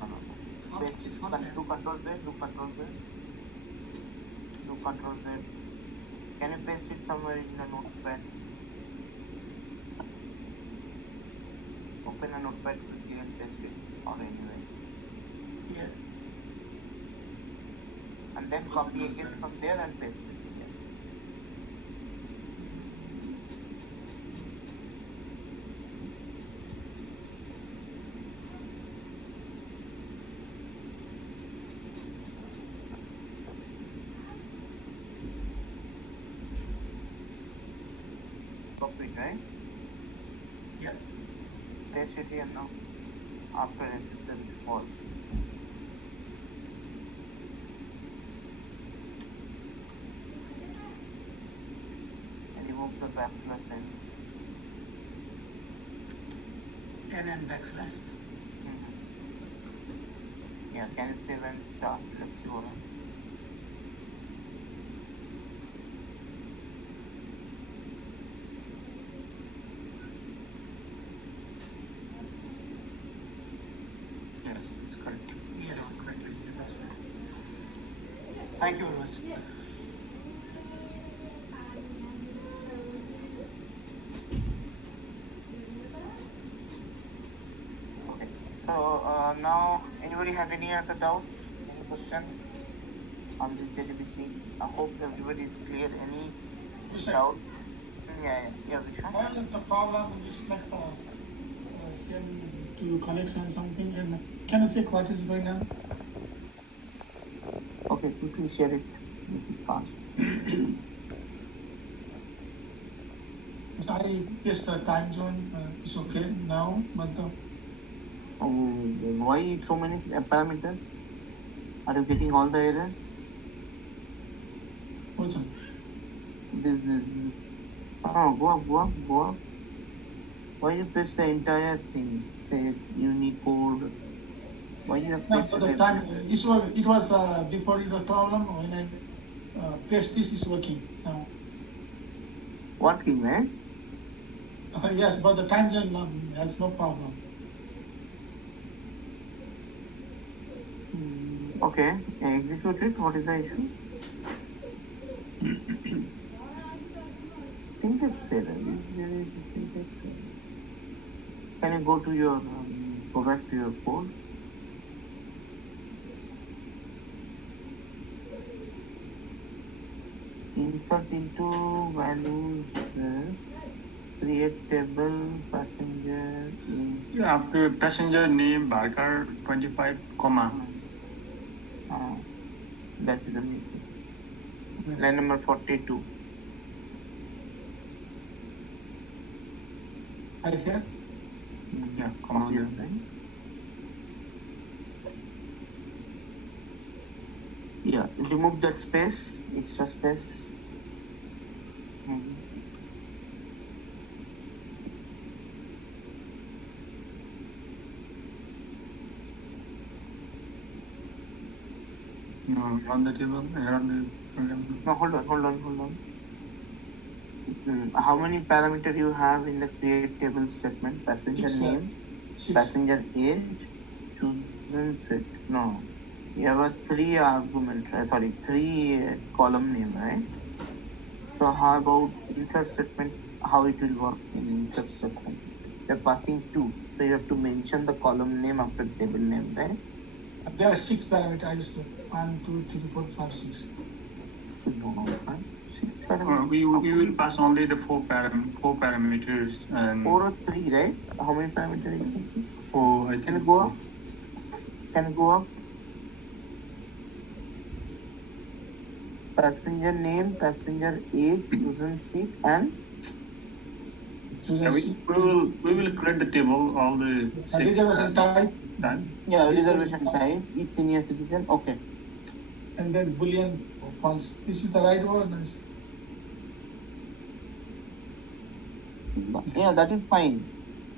No. Paste it. Do control Z. Do control Z. Do control Z. Can you paste it somewhere in a notepad? Open a notepad quickly and paste it, or anywhere. Yeah. And then copy again from there and paste it. Copy it, right? Yeah. Paste it here now. After SSL default. And remove the backslash n. And backslash. Yeah, can you save and start? Let's see what happens. Yes, it's correct. Yes, correct. Yes. Thank you very much. Okay. So now, anybody has any other doubts? Any questions on this JDBC? I hope everybody is clear. Any doubt? Yeah, Vishal. I have the problem is like send to connection something, and can you check what is going on? Okay, quickly share it. Make it fast. I guess the time zone is okay now, but Why so many parameters? Are you getting all the errors? which one? This. Go up. Why you press the entire thing? Say Unicode. Why you have No, pressed for the time it was before it was problem when I press this is working now. Working, right? Yes, but the time zone has no problem. Okay, execute it. What is the issue? Syntax error. There is a syntax error. Can you go to your go back to your code? Insert into values. Create table passenger. Yeah, after passenger name Barker 25, comma. That is the missing. Line number 42. Right here? Yeah, comma. Yes, right? Yeah, remove that space, extra space. No, run the table, run the program. No, hold on. How many parameters you have in the create table statement? Passenger name, passenger age, chosen set. No, you have a three column name, right? So how about insert statement? How it will work in insert statement? You're passing 2, so you have to mention the column name after table name, right? There are 6 parameters. 1, 2, 3, 4, 5, 6. We will pass only the four parameters and 4 or 3, right? How many parameters you can see? 4. I Can you think go up? Can you go up? Passenger name, passenger age, chosen seat, and yeah, we will create the table all the 6 reservation type. Yeah, reservation type is senior citizen. Okay. And then Boolean false. This is the right one. Yeah, that is fine.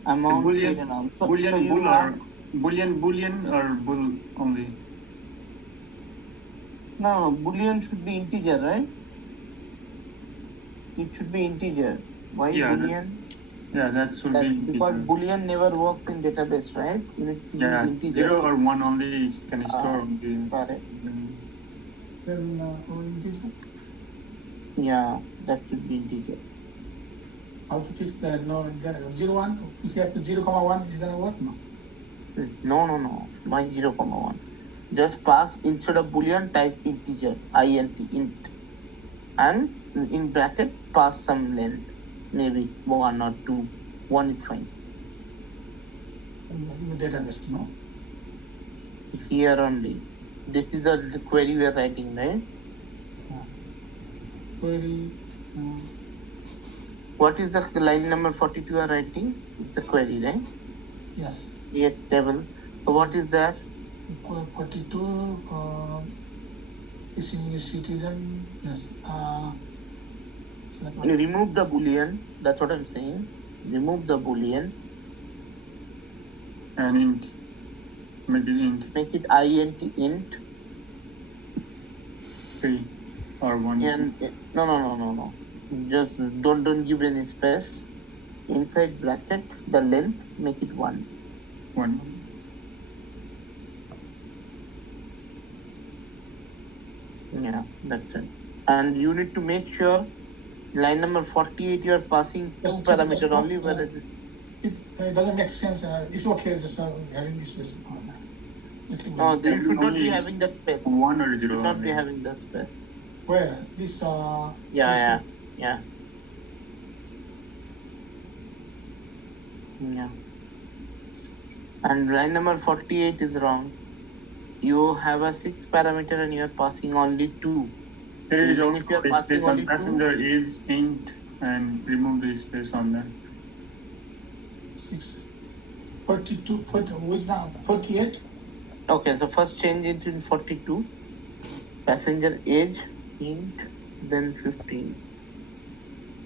Amount Boolean, and also. Boolean or bull only? No, Boolean should be integer, right? It should be integer. Why yeah, Boolean? Yeah, that should That be because integer. boolean never works in database, right? You need to Yeah, use integer. 0 or 1 only can store on the. Correct. Then integer. Yeah, that should be integer. How to fix that? No, 0 1. If you have to 0 comma 1, is gonna work? No. No. My 0 comma 1. Just pass instead of boolean type integer int and in bracket pass some length, maybe 1 or 2. 1 is fine. In the database, no. Here only. This is the query we are writing, right? Query. What is the line number 42 you are writing? It's a query, right? Yes. Create table. So what is that? 42 is English citizen. Yes. You remove the boolean. That's what I'm saying. Remove the boolean. And int. Make it int. Make it int. 3 or 1. And no. Just don't give any space. Inside bracket, the length, make it 1. 1. Yeah, that's it. And you need to make sure line number 48 you are passing two parameter only, whereas it doesn't make sense. It's okay just having this space. no, they should not be having that space. 1 or 0. Should not be having that space. Where this? Yeah. And line number 48 is wrong. You have a 6 parameter and you are passing only 2. There is Even also if you are a passing space only on 2, passenger is int and remove the space on that. 6. 42. Which now? 48. okay, so first change it in 42. Passenger age int, then 15.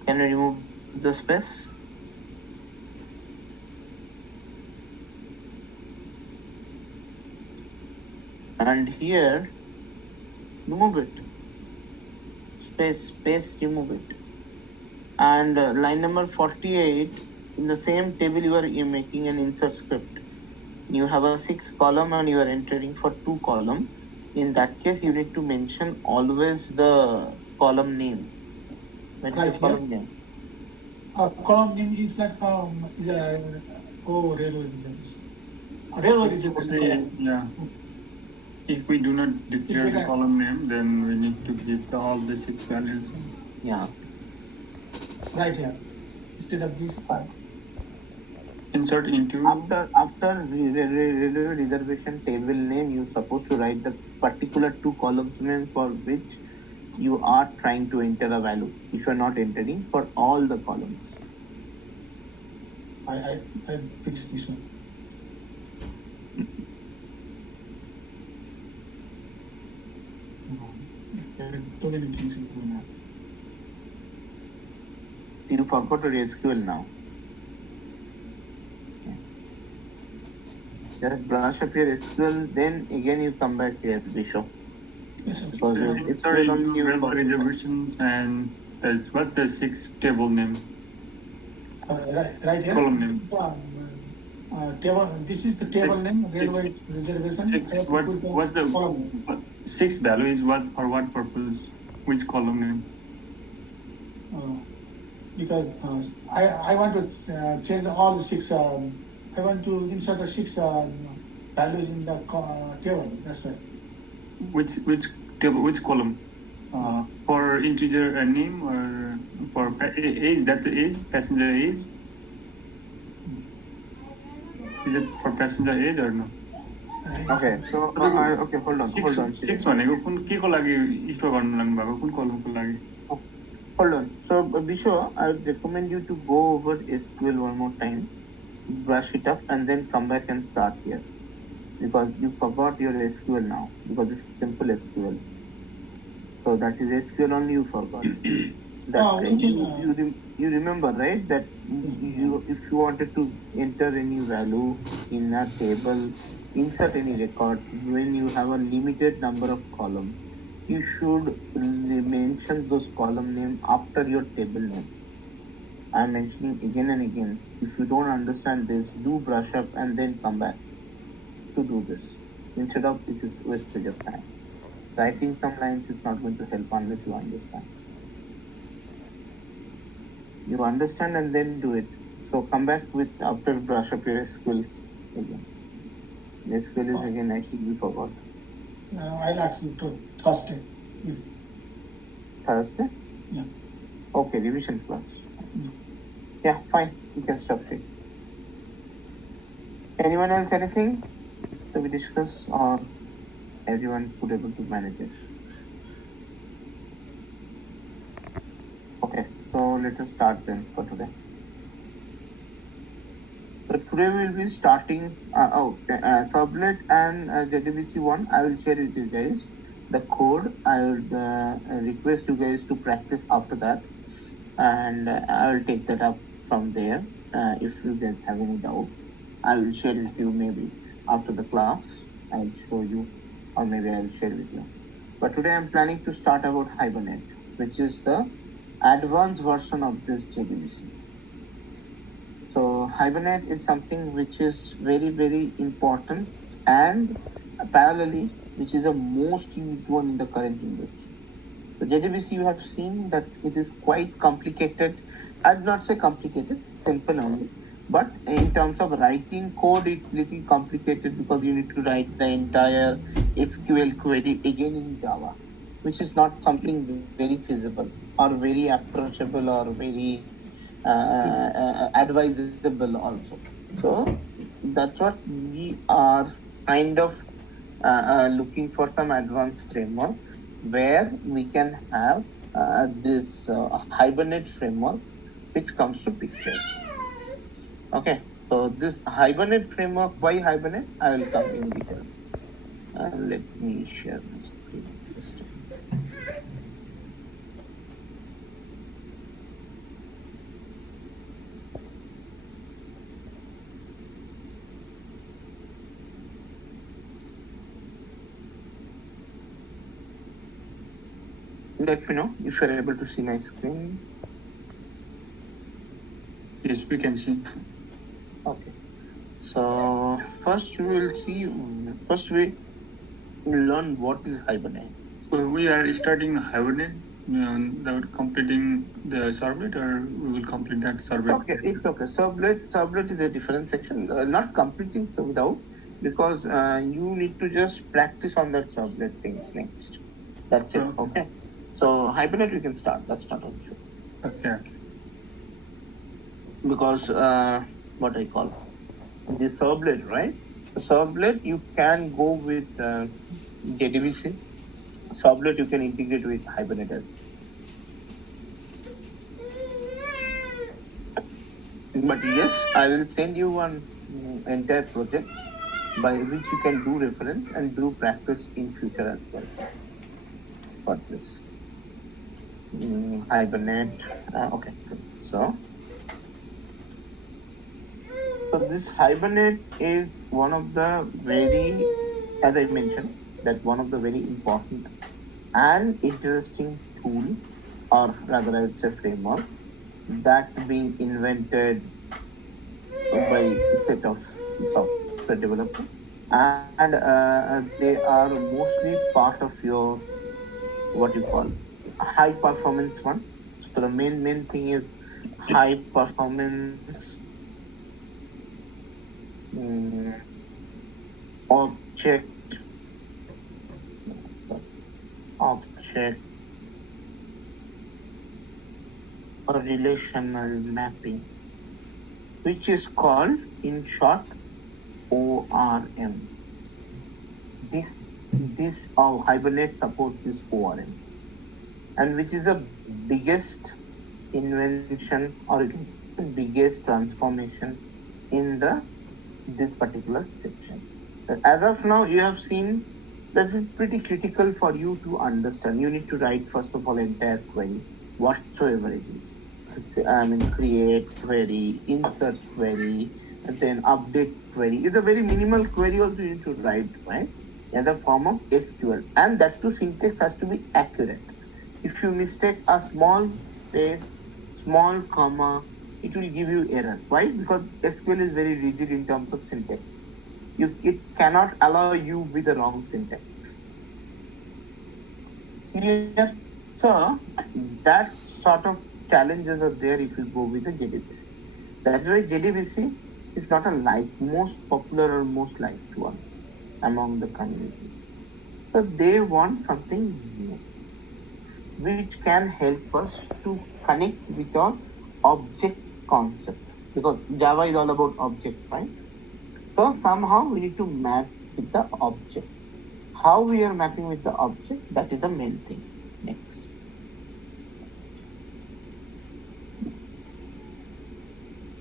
Can you remove the space? And here, remove it. Space, remove it. And line number 48, in the same table you are making an insert script. You have a 6 column and you are entering for 2 column. In that case, you need to mention always the column name. When Right, the column name. Column name is like is a railway reservation. Railway reservation column. Yeah. If we do not declare the column name, then we need to give all the 6 values. Yeah. Right here. Instead of this 5. Insert into. After railway reservation table name, you're supposed to write the particular 2 columns name for which you are trying to enter a value. If you are not entering for all the columns. I fixed this one. Too many things in now. You forgot your SQL now. Just brush up your SQL, then again you come back here, Bishop. Yes, Because it's Sorry, only you reservations and what's the 6 table name? right here. Column name. Table. This is the table name. Railway reservation. What's the column? 6 value is what for what purpose? Which column name? Because I want to change all the 6. I want to insert the 6 values in the table. That's right. Which table? Which column? For integer name or for age? That the age, passenger age. Is it for passenger age or no? Okay, so okay, hold on. 6 भनेको कुन के को लागि store गर्न लाग्नु भएको कुन कलमको लागि? Hold on. So, Bisho, I would recommend you to go over SQL one more time, brush it up, and then come back and start here. Because you forgot your SQL now. Because this is simple SQL. So that is SQL only you forgot. You remember, right? That if you wanted to enter any value in a table, insert any record, when you have a limited number of columns, you should mention those column name after your table name. I'm mentioning again and again. If you don't understand this, do brush up and then come back to do this. Instead of it is wastage of time. Writing some lines is not going to help unless you understand. You understand and then do it. So come back with after brush up your skills again. The skill is again I think we forgot. I'll ask you to Thursday. Thursday? Yeah. Okay, revision class. Yeah. Yeah, fine. You can stop it. Anyone else anything to be discussed or everyone could able to manage it? Okay, so let us start then for today. So today we will be starting Sublet and JDBC1. I will share with you guys the code. I would request you guys to practice after that, and I will take that up from there. If you guys have any doubts, I will share with you maybe after the class. I'll show you, or maybe I will share with you. But today I'm planning to start about Hibernate, which is the advanced version of this JDBC. So Hibernate is something which is very, very important and parallelly, which is the most used one in the current English. The JDBC you have seen that it is quite complicated. I'd not say complicated, simple only. But in terms of writing code, it's little complicated because you need to write the entire SQL query again in Java, which is not something very feasible or very approachable or very advisable also. So that's what we are kind of looking for some advanced framework where we can have this Hibernate framework which comes to picture. Okay, so this Hibernate framework, why Hibernate? I will come in detail. Let me share my screen. Let me know if you're able to see my screen. Yes, we can see. Okay. So first we will see. First we will learn what is Hibernate. So we are starting Hibernate without completing the servlet, or we will complete that servlet? Okay, it's okay. Servlet is a different section. Not completing so without, because you need to just practice on that servlet things next. That's it. Okay. So Hibernate we can start. That's not an issue. Okay. Because what I call the servlet, right? The servlet you can go with JDBC. Servlet you can integrate with Hibernate as well. But yes, I will send you one entire project by which you can do reference and do practice in future as well. For this Hibernate. Okay, so this Hibernate is one of the very, as I mentioned, that one of the very important and interesting tool, or rather I would say framework, that being invented by a set of software developers, and they are mostly part of your what you call high performance one. So the main thing is high performance object or relational mapping, which is called in short ORM. This Hibernate supports this ORM, and which is the biggest invention or you can say biggest transformation in this particular section. As of now, you have seen that is pretty critical for you to understand. You need to write first of all entire query, whatsoever it is. Create query, insert query, and then update query. It's a very minimal query also you need to write, right? In the form of SQL, and that too syntax has to be accurate. If you mistake a small space, small comma, it will give you error. Why? Because SQL is very rigid in terms of syntax. It cannot allow you with the wrong syntax. Clear? So that sort of challenges are there if you go with the JDBC. That's why JDBC is not a most popular or most liked one among the community. So they want something new, which can help us to connect with our object concept. Because Java is all about object, right? So somehow we need to map with the object. How we are mapping with the object, that is the main thing. Next.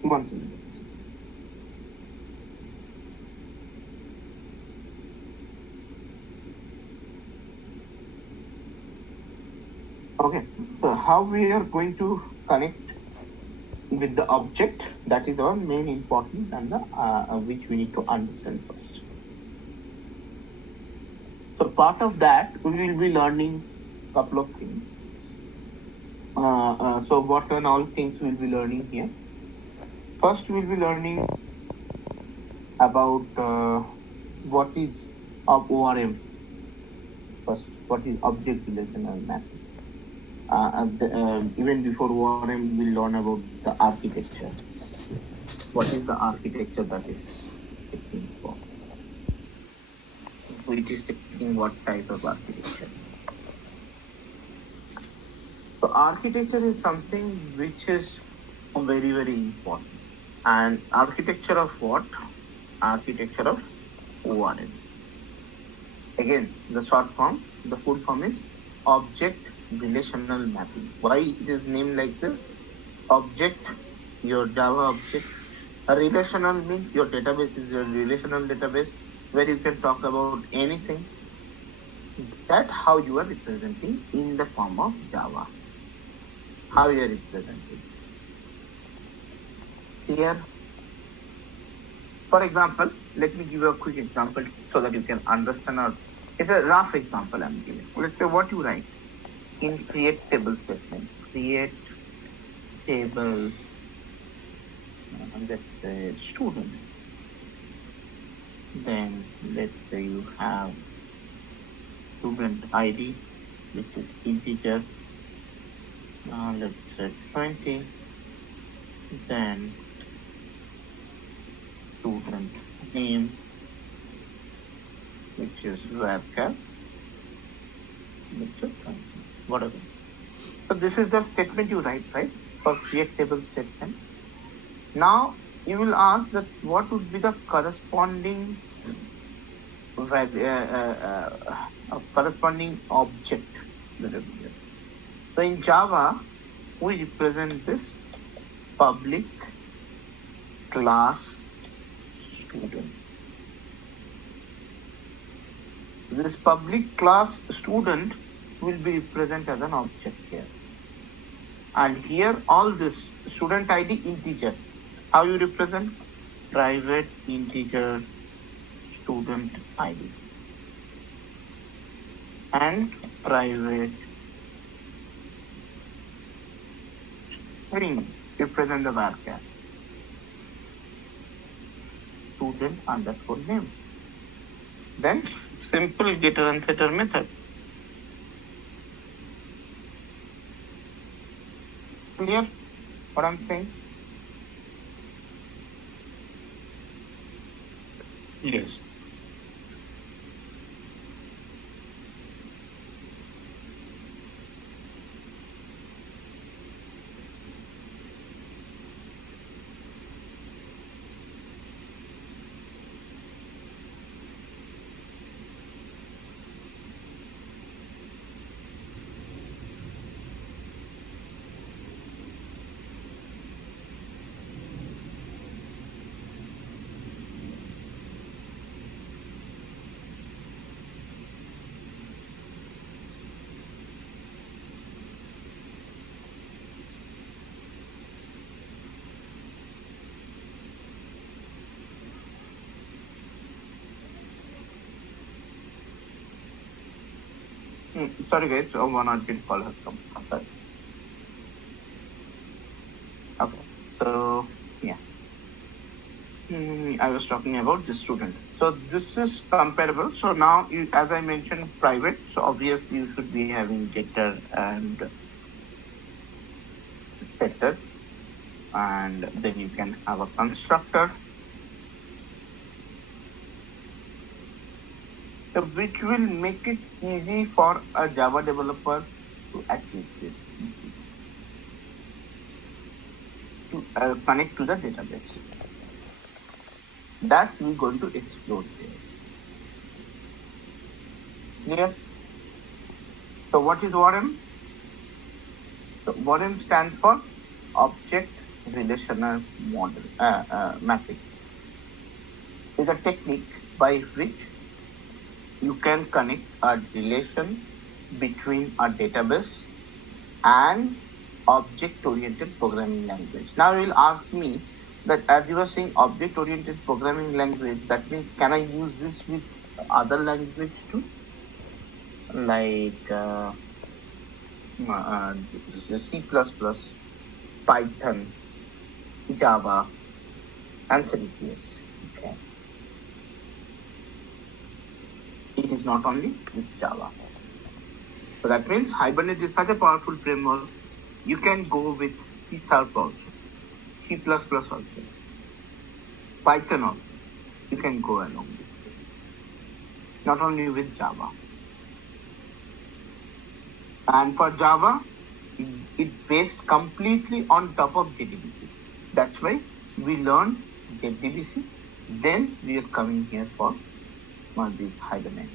One second. Okay, so how we are going to connect with the object, that is our main important and the which we need to understand first. So part of that we will be learning couple of things. So what and all things we will be learning here. First we will be learning about what is ORM. First, what is object relational mapping. Even before ORM, we'll learn about the architecture. What is the architecture that is taking for? Which is taking what type of architecture? So architecture is something which is very, very important. And architecture of what? Architecture of ORM. Again, the short form, the full form is object relational mapping. Why it is named like this? Object, your Java object. A relational means your database is your relational database where you can talk about anything. That how you are representing in the form of Java. How you are representing. Clear? For example, let me give you a quick example so that you can understand. It's a rough example I'm giving. Let's say what you write in create table statement. Create table, let's say student. Then let's say you have student ID, which is integer. Let's say 20. Then student name, which is varchar, which is whatever. So this is the statement you write, right? For create table statement. Now you will ask that what would be the corresponding corresponding object. So in Java, we represent this public class student. This public class student will be represented as an object here. And here all this student ID integer. How you represent? Private integer student ID. And private string represent the varchar. Student underscore name. Then simple getter and setter method. Clear what I'm saying? Yes. Sorry guys, one urgent call has come. Sorry. Okay, so I was talking about the student. So this is comparable. So now, as I mentioned, private. So obviously you should be having getter and setter, and then you can have a constructor, so which will make it easy for a Java developer to achieve this easy, to connect to the database. That we're going to explore there. Clear? So what is ORM? So ORM stands for Object Relational Model Mapping. Is a technique by which you can connect a relation between a database and object-oriented programming language. Now you will ask me that as you were saying object-oriented programming language, that means can I use this with other language too? Like C++, Python, Java, answer is yes. Okay. It is not only with Java. So that means Hibernate is such a powerful framework. You can go with C# also, C++ also, Python also. You can go along with it. Not only with Java. And for Java, it based completely on top of JDBC. That's why we learned JDBC. Then we are coming here for this Hibernate.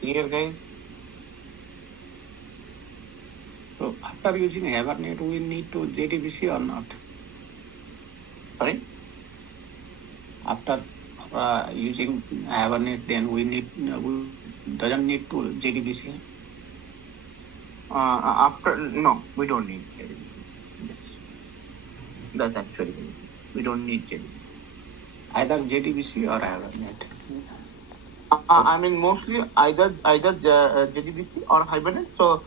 Clear, guys? So after using Hibernate, we need to JDBC or not? Sorry? After using Hibernate, then we doesn't need to JDBC. After no, we don't need JDBC. Yes, that's actually we don't need JDBC. Either JDBC or Hibernate. I mean mostly either JDBC or Hibernate. So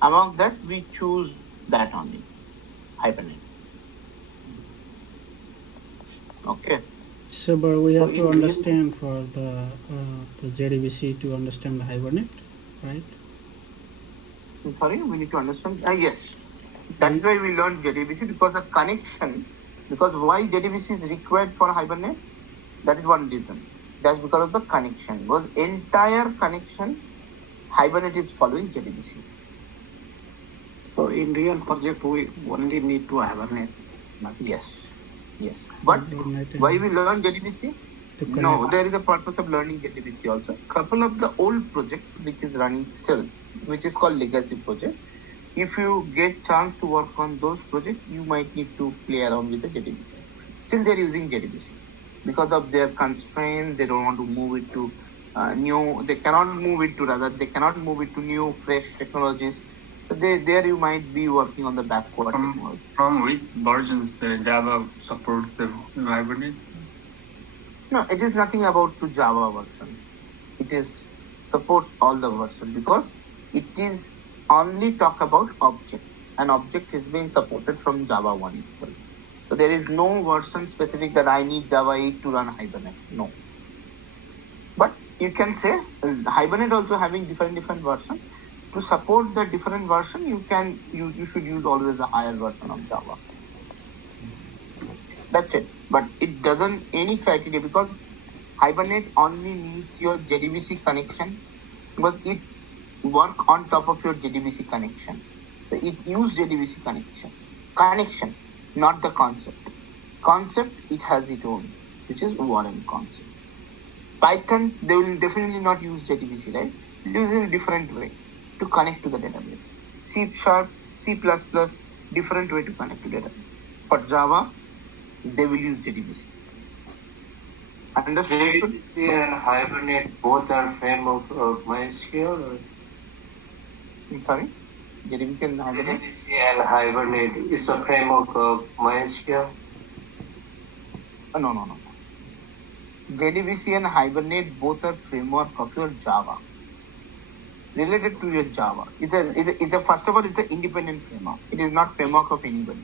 among that we choose that only, Hibernate. Okay. So, but we have to understand for the JDBC to understand the Hibernate, right? Sorry, we need to understand. Yes, that's why we learned JDBC, because of connection. Because why JDBC is required for Hibernate? That is one reason. That's because of the connection. Because entire connection, Hibernate is following JDBC. So in real project, we only need to Hibernate. Yes. But why we learn JDBC? No, there is a purpose of learning JDBC also. Couple of the old project which is running still, which is called legacy project. If you get chance to work on those projects, you might need to play around with the JDBC. Still they're using JDBC. Because of their constraints, they don't want to move it to they cannot move it to new, fresh technologies. So there you might be working on the backward technology. From which versions the Java supports the Hibernate? No, it is nothing about to Java version. It is supports all the version, because it is only talk about object. An object is being supported from Java 1 itself. So there is no version specific that I need Java 8 to run Hibernate. No. But you can say Hibernate also having different version. To support the different version, you should use always a higher version of Java. That's it. But it doesn't any criteria, because Hibernate only needs your JDBC connection, because it work on top of your JDBC connection. So it use JDBC connection, not the concept. Concept, it has its own, which is ORM concept. Python, they will definitely not use JDBC, right? It is in a different way to connect to the database. C#, C++, different way to connect to database. For Java, they will use JDBC. Understood? JDBC and Hibernate both are framework of MySQL. Sorry? JDBC and Hibernate? JDBC and Hibernate is a framework of MySQL. No. JDBC and Hibernate both are framework of your Java. related to your Java. It's a first of all, it's an independent framework. It is not framework of anybody.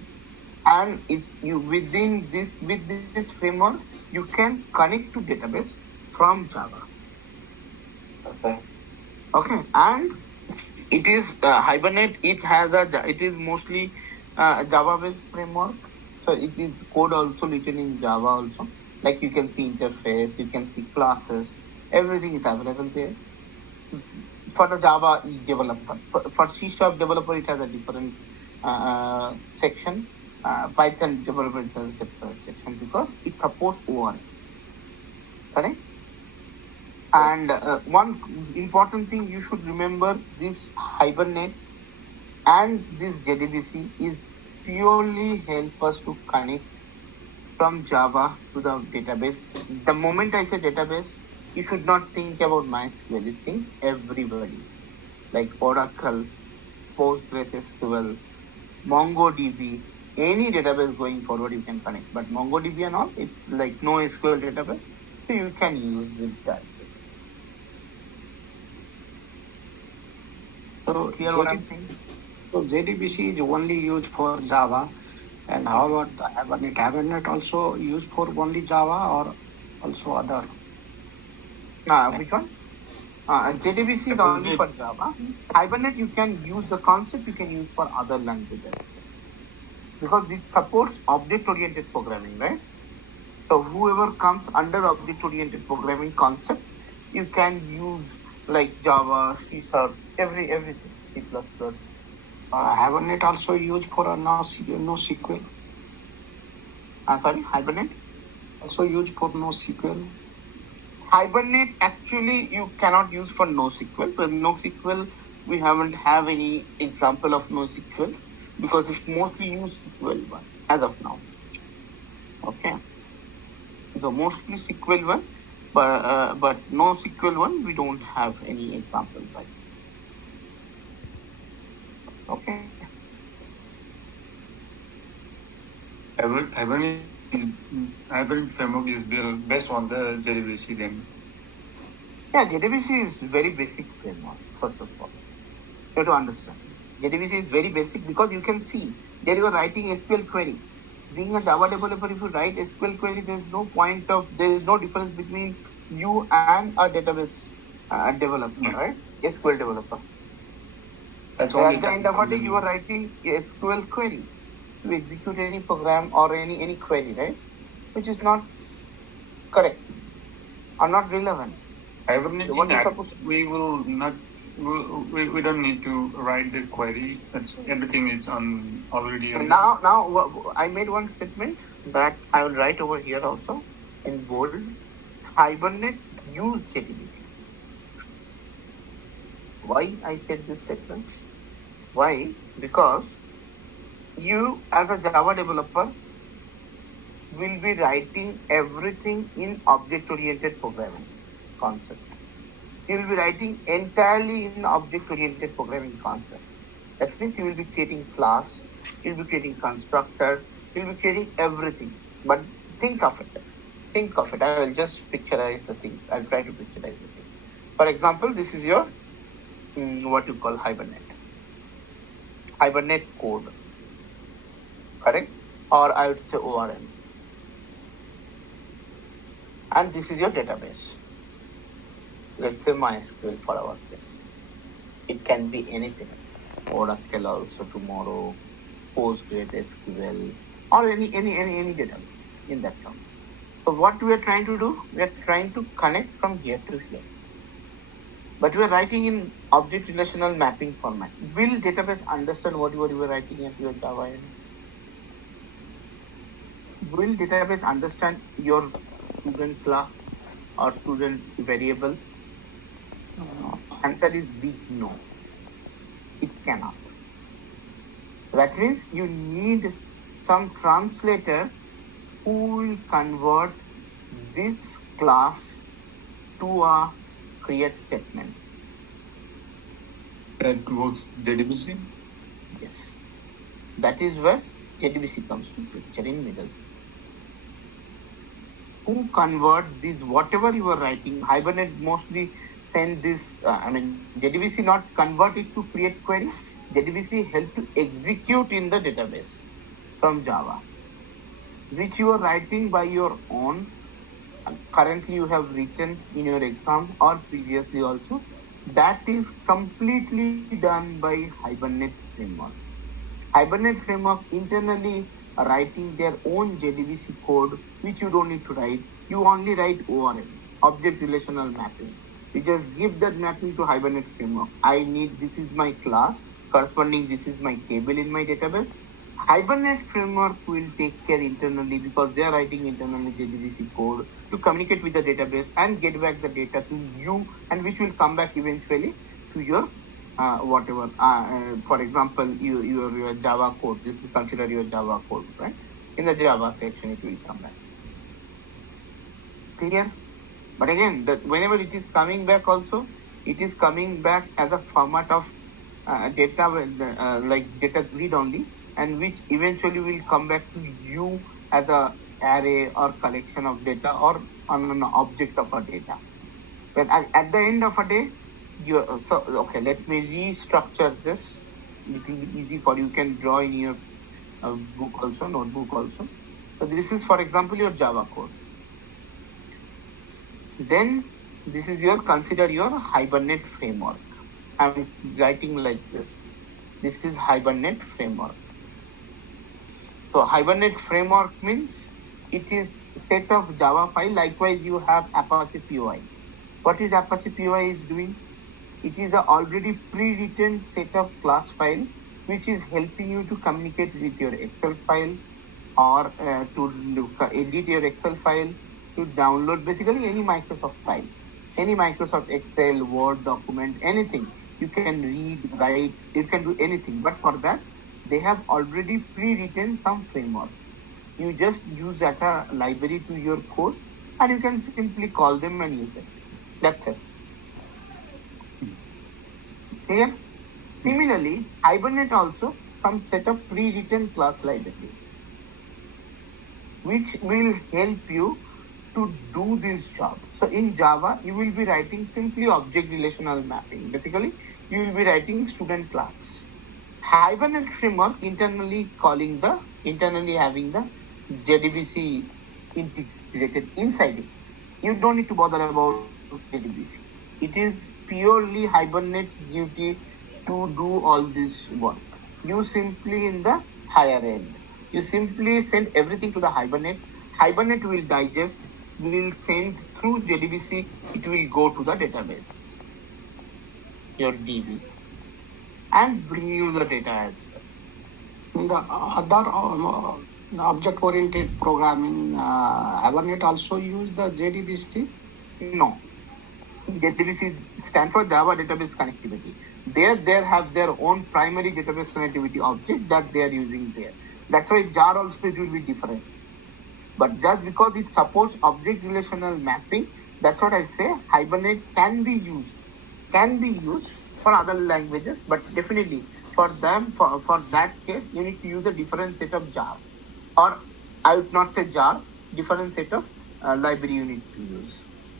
And if you with this framework, you can connect to database from Java. Okay. Okay, and it is Hibernate. It is mostly Java-based framework. So it is code also written in Java also. Like you can see interface, you can see classes, everything is available there. For the Java developer, for C# developer, it has a different section. Python developer it has a separate section because it supports ORM. Correct? And one important thing you should remember: this Hibernate and this JDBC is purely help us to connect from Java to the database. The moment I say database, you should not think about MySQL. You think everybody, like Oracle, PostgreSQL, MongoDB, any database going forward you can connect. But MongoDB and all, it's like no SQL database, so you can use it that way. So Hear what I'm saying? So JDBC is only used for Java, and how about the Hibernate? Hibernate also used for only Java or also other? Which one? JDBC is only for Java. Hibernate you can use the concept you can use for other languages because it supports object-oriented programming, right? So whoever comes under object-oriented programming concept, you can use like Java, C#, everything, C++. Hibernate also used for NoSQL. Sorry, Hibernate? Also used for NoSQL. Hibernate actually you cannot use for NoSQL, but NoSQL we haven't have any example of NoSQL because it's mostly used SQL one as of now. Okay, the mostly SQL one, but NoSQL one we don't have any example right. Okay. Hibernate framework is built based on the JDBC then. Yeah, JDBC is very basic framework, first of all. You have to understand. JDBC is very basic because you can see there you are writing SQL query. Being a Java developer, if you write SQL query, there is no difference between you and a database developer, right? SQL developer. That's At only the end of the day, you are writing a SQL query to execute any program or any query, right? Which is not correct or not relevant. Hibernate What is supposed we will not. We don't need to write the query. Everything is already on. Now I made one statement that I will write over here also in bold. Hibernate use JDBC. Why I said this statement? Why? Because you as a Java developer will be writing everything in object-oriented programming concept. You will be writing entirely in object-oriented programming concept. That means you will be creating class, you will be creating constructor, you will be creating everything. But think of it. I will just picturize the thing. I'll try to picturize the thing. For example, this is your what you call Hibernate. Hibernate code. Correct? Or I would say ORM. And this is your database. Let's say MySQL for our case. It can be anything. Oracle also tomorrow, PostgreSQL, or any database in that term. So what we are trying to do, we are trying to connect from here to here. But we are writing in object relational mapping format. Will database understand what you were writing into your Java? Will database understand your student class or student variable? Answer is big no. It cannot. That means you need some translator who will convert this class to a create statement. That works JDBC? Yes. That is where JDBC comes to picture in middle. Who convert this, whatever you are writing, Hibernate mostly send this, JDBC not convert it to create queries. JDBC help to execute in the database from Java, which you are writing by your own. Currently you have written in your exam or previously also. That is completely done by Hibernate framework. Hibernate framework internally writing their own JDBC code, which you don't need to write. You only write ORM, object relational mapping. You just give that mapping to Hibernate framework. I need, this is my class, corresponding, this is my table in my database. Hibernate framework will take care internally because they are writing internally JDBC code to communicate with the database and get back the data to you, and which will come back eventually to your whatever. For example, your Java code. This is considered your Java code, right? In the Java section, it will come back. Clear? But again, whenever it is coming back, also it is coming back as a format of data, like data grid only, and which eventually will come back to you as a array or collection of data or on an object of a data. But at the end of a day, okay, let me restructure this. It will be easy for you. You can draw in your book also, notebook also. So this is, for example, your Java code. Then this is consider your Hibernate framework. I'm writing like this. This is Hibernate framework. So Hibernate framework means it is set of Java file. Likewise, you have Apache POI. What is Apache POI is doing? It is a already pre-written set of class file which is helping you to communicate with your Excel file or to edit your Excel file, to download basically any Microsoft file, any Microsoft Excel, Word document, anything. You can read, write, you can do anything. But for that, they have already pre-written some framework. You just use that library to your code and you can simply call them and use it. That's it. Clear? Similarly, Hibernate also some set of pre-written class libraries which will help you to do this job. So in Java, you will be writing simply object relational mapping. Basically, you will be writing student class. Hibernate framework internally having the JDBC integrated inside it. You don't need to bother about JDBC. It is purely Hibernate's duty to do all this work. You simply in the higher end, you simply send everything to the Hibernate. Hibernate will digest, will send through JDBC, it will go to the database, your DB, and bring you the data as well. In the other object-oriented programming, Hibernate also use the JDBC? No. JDBC stands for Java Database Connectivity. They have their own primary database connectivity object that they are using there. That's why jar also it will be different. But just because it supports object relational mapping, that's what I say, Hibernate can be used for other languages, but definitely for them, for that case, you need to use a different set of jar. Or I would not say jar, different set of library you need to use.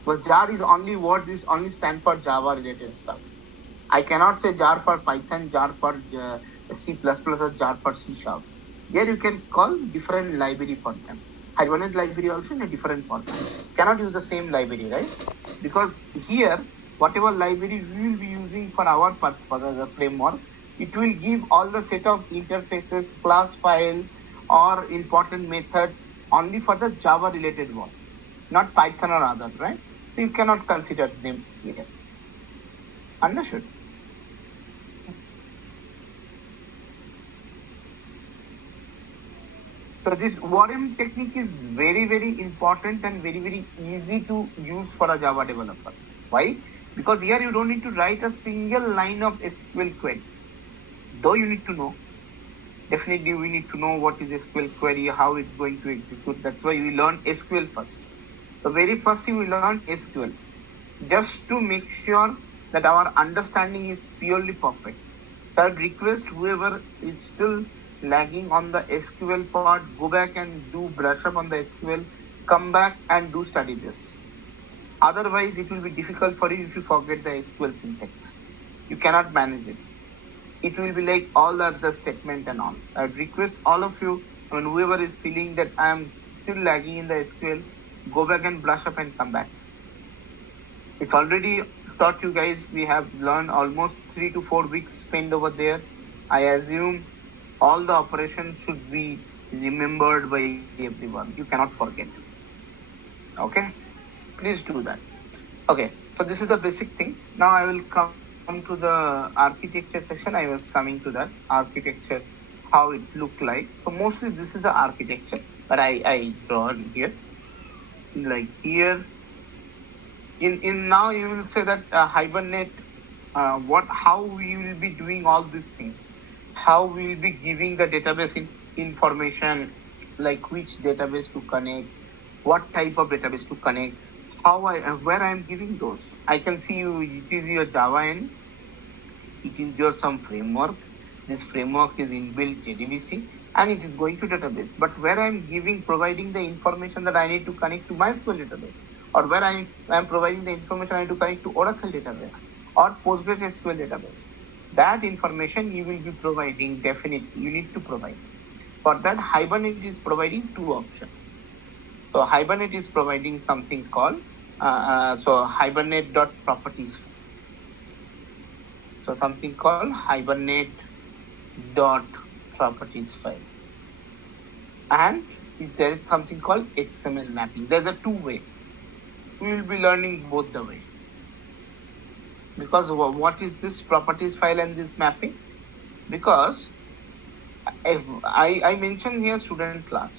Because jar is only word, is only stand for Java related stuff. I cannot say jar for Python, jar for C++, or jar for C#. Here you can call different library for them. Hibernate library also in a different format. Cannot use the same library, right? Because here, whatever library we will be using for our purpose as a framework, it will give all the set of interfaces, class files, or important methods only for the Java related work, not Python or others, right? So you cannot consider them here. Understood? So this ORM technique is very, very important and very, very easy to use for a Java developer. Why? Because here you don't need to write a single line of SQL query. Though you need to know. Definitely we need to know what is SQL query, how it's going to execute. That's why we learn SQL first. So very first thing we learn SQL. Just to make sure that our understanding is purely perfect. So I'd request whoever is still lagging on the SQL part, go back and do brush up on the SQL, come back and do study this. Otherwise, it will be difficult for you if you forget the SQL syntax. You cannot manage it. It will be like all the statement and all. I'd request all of you, whoever is feeling that I am still lagging in the SQL, go back and brush up and come back. It's already taught you guys. We have learned almost 3 to 4 weeks spent over there. I assume all the operations should be remembered by everyone. You cannot forget. Okay? Please do that. Okay, so this is the basic things. Now I will come to the architecture section. I was coming to that architecture, how it looked like. So mostly this is the architecture, but I draw here. Like here, in now you will say that Hibernate, how we will be doing all these things, how we will be giving the database information, like which database to connect, what type of database to connect, where I am giving those. I can see you, it is your Java N, it is your some framework. This framework is inbuilt JDBC and it is going to database. But where I am providing the information that I need to connect to MySQL database, or where I am providing the information I need to connect to Oracle database or PostgreSQL database, that information you will be providing definitely. You need to provide. For that, Hibernate is providing two options. So Hibernate is providing something called Hibernate.properties. So something called Hibernate.properties file. And there is something called XML mapping. There's a two-way. We will be learning both the way. Because what is this properties file and this mapping? Because I mentioned here student class.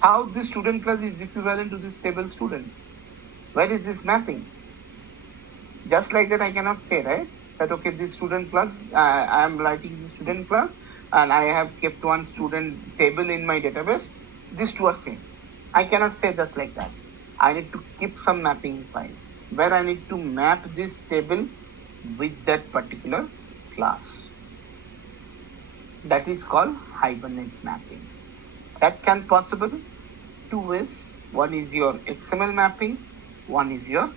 How this student class is equivalent to this table student? Where is this mapping? Just like that, I cannot say, right? That okay, this student class, I am writing this student class and I have kept one student table in my database. These two are same. I cannot say just like that. I need to keep some mapping file where I need to map this table with that particular class. That is called Hibernate mapping. That can possible two ways. One is your XML mapping, one is your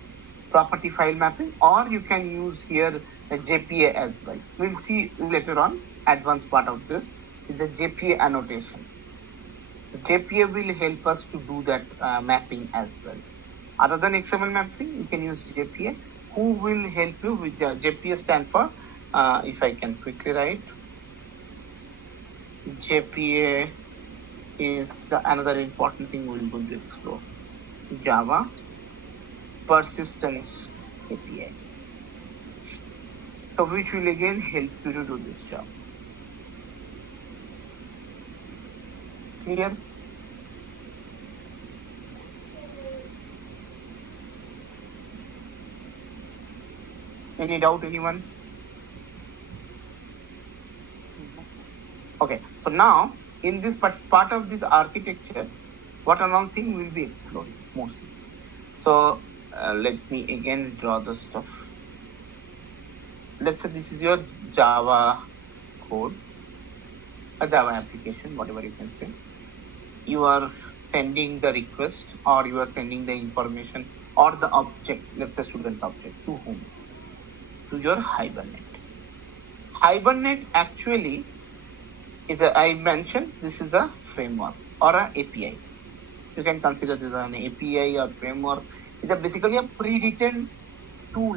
property file mapping, or you can use here a JPA as well. We'll see later on. Advanced part of this is the JPA annotation. The JPA will help us to do that mapping as well. Other than XML mapping, you can use JPA. Who will help you with the JPA stand for? If I can quickly write, JPA is another important thing we're going to explore. Java Persistence API. So which will again help you to do this job. Clear? Any doubt, anyone? Okay, so now in this part of this architecture, what and all thing will be explored mostly. So let me again draw the stuff. Let's say this is your Java code, a Java application, whatever you can say. You are sending the request, or you are sending the information or the object, let's say student object, to whom? To your Hibernate. Hibernate actually is I mentioned this is a framework or an API. You can consider this an API or framework. It's basically a pre-written tool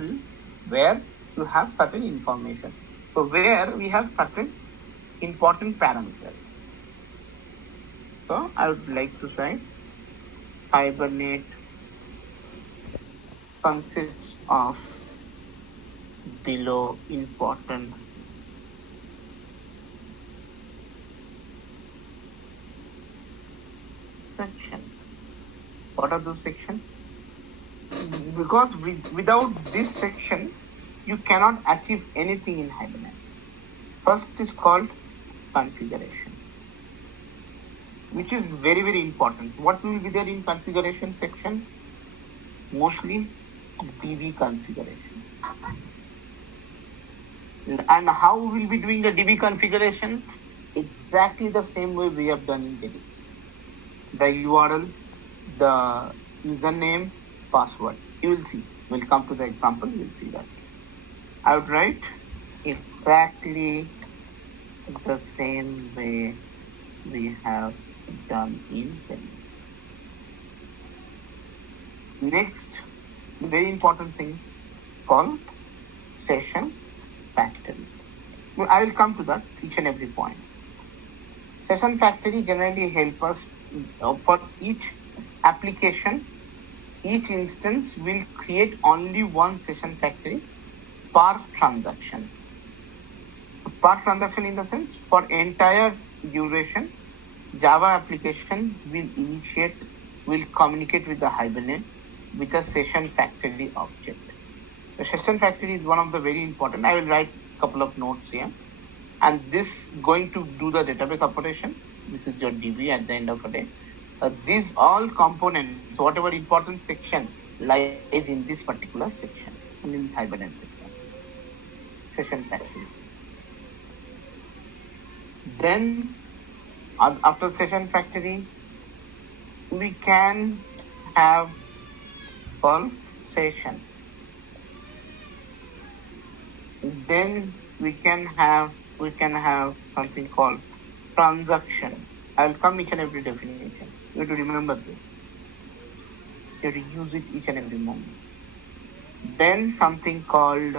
where you have certain information. So where we have certain important parameters. So I would like to write Hibernate consists of below important section. What are those sections? Because without this section, you cannot achieve anything in Hibernate. First is called configuration, which is very, very important. What will be there in configuration section? Mostly DB configuration. And how we will be doing the DB configuration? Exactly the same way we have done in DBs. The URL, the username, password. You will see. We'll come to the example, you will see that. I would write exactly the same way we have done in Delhi. Next, very important thing called session factory. I will come to that each and every point. Session factory generally help us for each application. Each instance will create only one session factory per transaction. Per transaction in the sense for entire duration, Java application will communicate with the Hibernate with a session factory object. The session factory is one of the very important. I will write a couple of notes here. And this going to do the database operation. This is your DB at the end of the day. These all components, whatever important section lies in this particular section, and in Hibernate section. Session factory. Then after session factory, we can have call session. Then we can have something called transaction. I'll come each and every definition. You have to remember this. You have to use it each and every moment. Then something called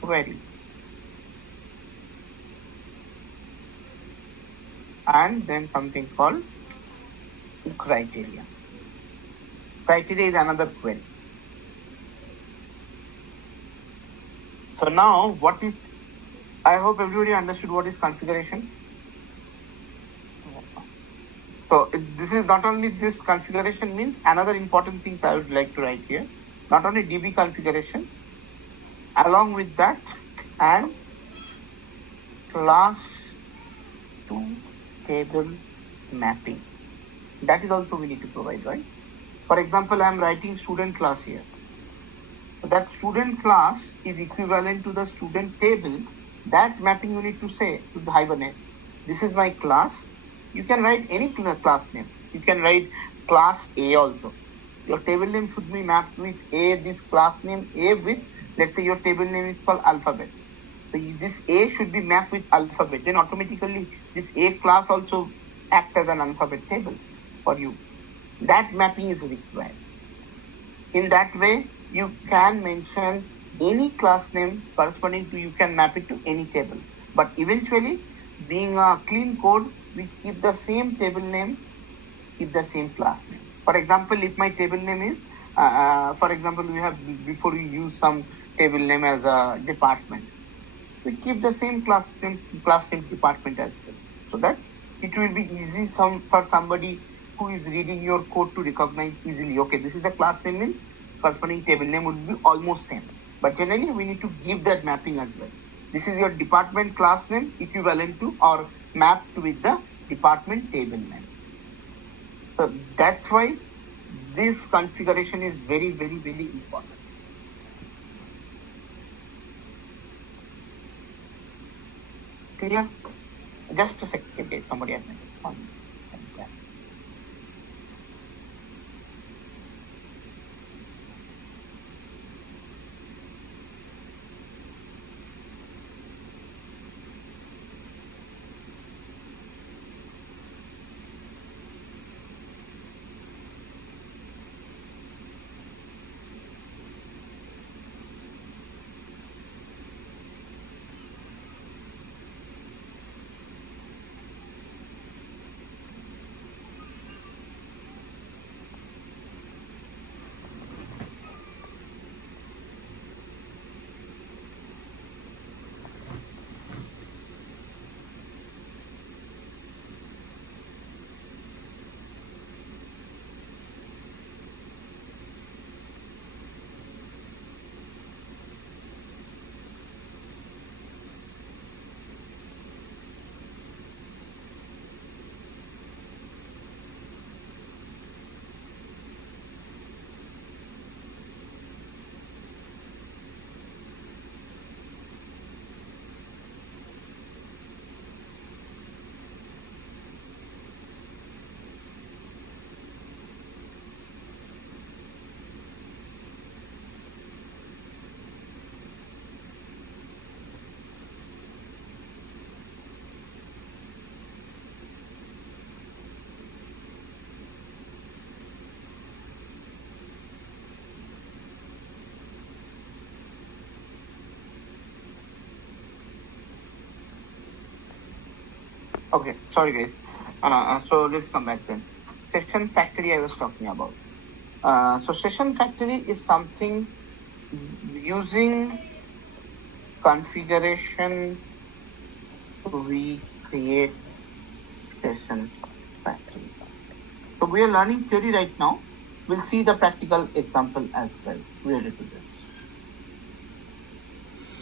query. And then something called criteria. Criteria is another query. So now I hope everybody understood what is configuration. So this is not only this configuration means another important thing I would like to write here. Not only DB configuration, along with that and class to table mapping. That is also we need to provide, right? For example, I am writing student class here. That student class is equivalent to the student table. That mapping you need to say to the Hibernate. This is my class. You can write any class name. You can write class A also. Your table name should be mapped with A, this class name A with, let's say your table name is called alphabet. So this A should be mapped with alphabet. Then automatically this A class also acts as an alphabet table for you. That mapping is required. In that way, you can mention any class name corresponding to, you can map it to any table. But eventually, being a clean code, we keep the same table name, keep the same class name. For example, if my table name is, for example, we have, before we use some table name as a department, we keep the same class name department as well. So that it will be easy for somebody who is reading your code to recognize easily. Okay, this is the class name means corresponding table name would be almost same. But generally, we need to give that mapping as well. This is your department class name equivalent to or mapped with the department table name. So that's why this configuration is very, very, very important. Clear? Just a second, somebody has one. Okay, sorry guys. So let's come back then. Session factory I was talking about. So session factory is something using configuration we create session factory. So we are learning theory right now. We'll see the practical example as well related to this.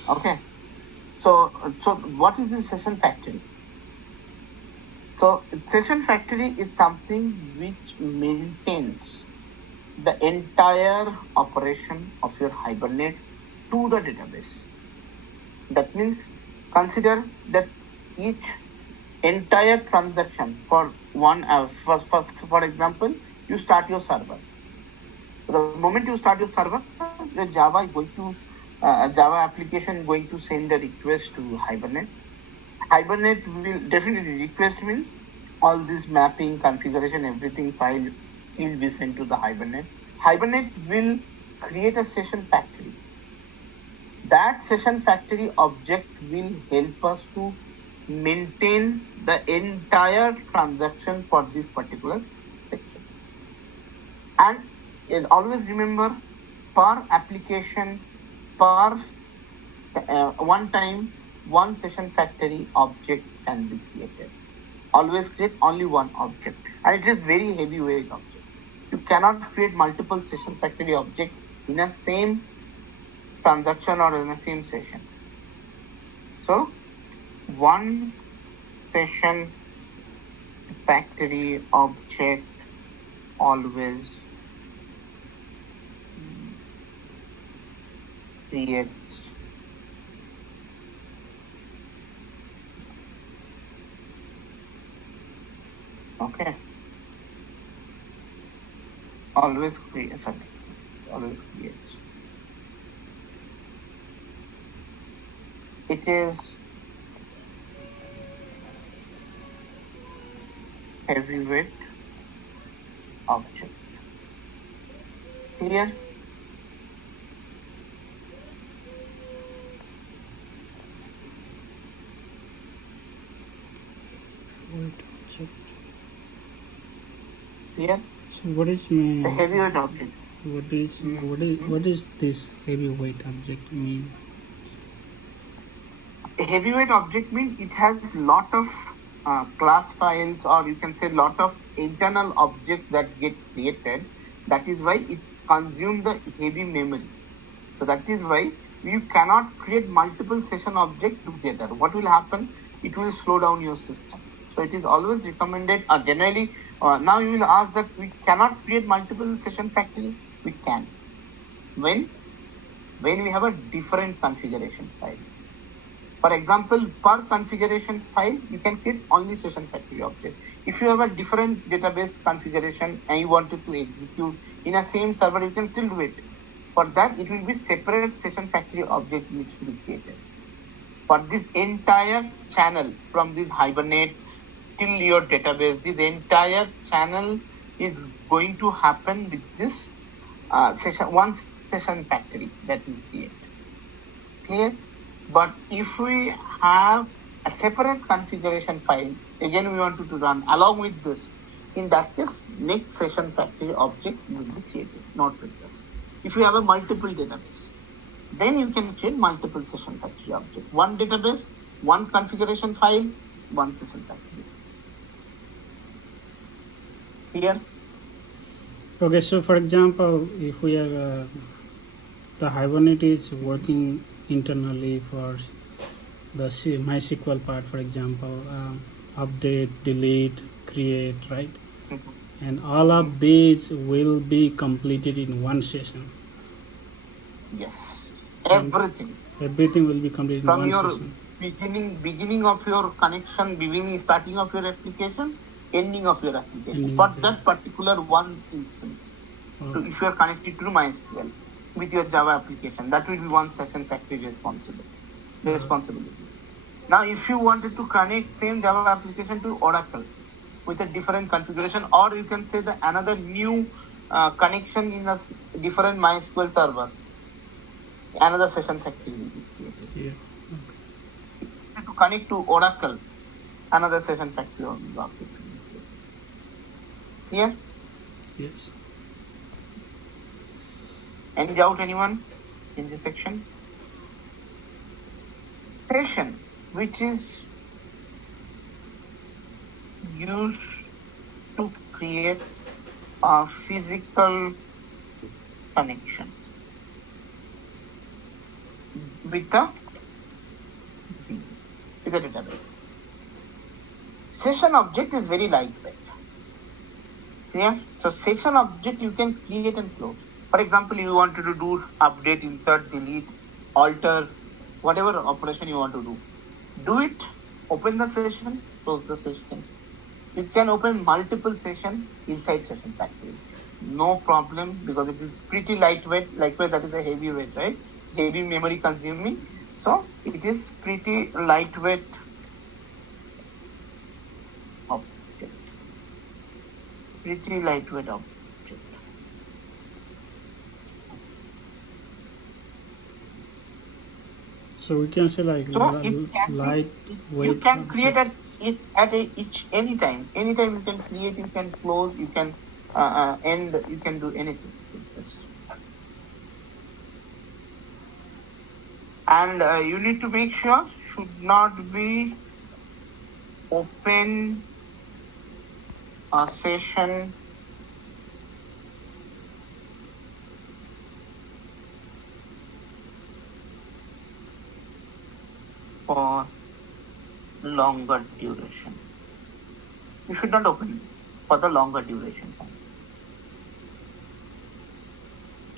Okay. So what is the session factory? So session factory is something which maintains the entire operation of your Hibernate to the database. That means consider that each entire transaction for one, for example, you start your server. The moment you start your server, your Java is going to, Java application is going to send a request to Hibernate. Hibernate will definitely request means all this mapping, configuration, everything file will be sent to the Hibernate. Hibernate will create a session factory. That session factory object will help us to maintain the entire transaction for this particular section. And always remember, per application, per one time, one session factory object can be created. Always create only one object, and it is very heavyweight object. You cannot create multiple session factory object in a same transaction or in the same session. So one session factory object always creates okay. Always creates. It is heavyweight object. Clear? Wait, check. Clear? So what is The heavyweight object. what is this heavyweight object mean? A heavyweight object means it has lot of class files, or you can say lot of internal objects that get created. That is why it consumes the heavy memory. So that is why you cannot create multiple session objects together. What will happen? It will slow down your system. So it is always recommended, generally, now you will ask that we cannot create multiple session factories. We can. When we have a different configuration file. For example, per configuration file, you can create only session factory object. If you have a different database configuration and you wanted to execute in a same server, you can still do it. For that, it will be separate session factory object which will be created. For this entire channel from this Hibernate till your database, this entire channel is going to happen with this one session factory that we create. Clear? But if we have a separate configuration file, again we wanted to run along with this, in that case, next session factory object will be created, not with this. If you have a multiple database, then you can create multiple session factory object. One database, one configuration file, one session factory. Clear? Okay, so for example, if we are the Hibernate is working internally for the MySQL part, for example, update, delete, create, right? Mm-hmm. And all of these will be completed in one session. Yes. Everything. Everything will be completed From in one your session. beginning of your connection, starting of your application, ending of your application. Ending For of that particular one instance. So Okay. if you are connected to MySQL with your Java application, that will be one session factory responsibility. Now, if you wanted to connect same Java application to Oracle with a different configuration, or you can say another new connection in a different MySQL server, another session factory will be created. Yeah. Okay. To connect to Oracle another session factory on block. Clear? Yes. Any doubt, anyone in this section? Session, which is used to create a physical connection with the database. Session object is very lightweight. Clear? So session object you can create and close. For example, you wanted to do update, insert, delete, alter, whatever operation you want to do. Do it, open the session, close the session. You can open multiple sessions inside session factory. No problem, because it is pretty lightweight. Lightweight, that is a heavy weight, right? Heavy memory consuming. So it is pretty lightweight object. Pretty lightweight object. So we can say like So it can lightweight. you can create at each anytime. Anytime you can create, you can close, you can end, you can do anything with this. And you need to make sure should not be open a session for longer duration. You should not open it for the longer duration.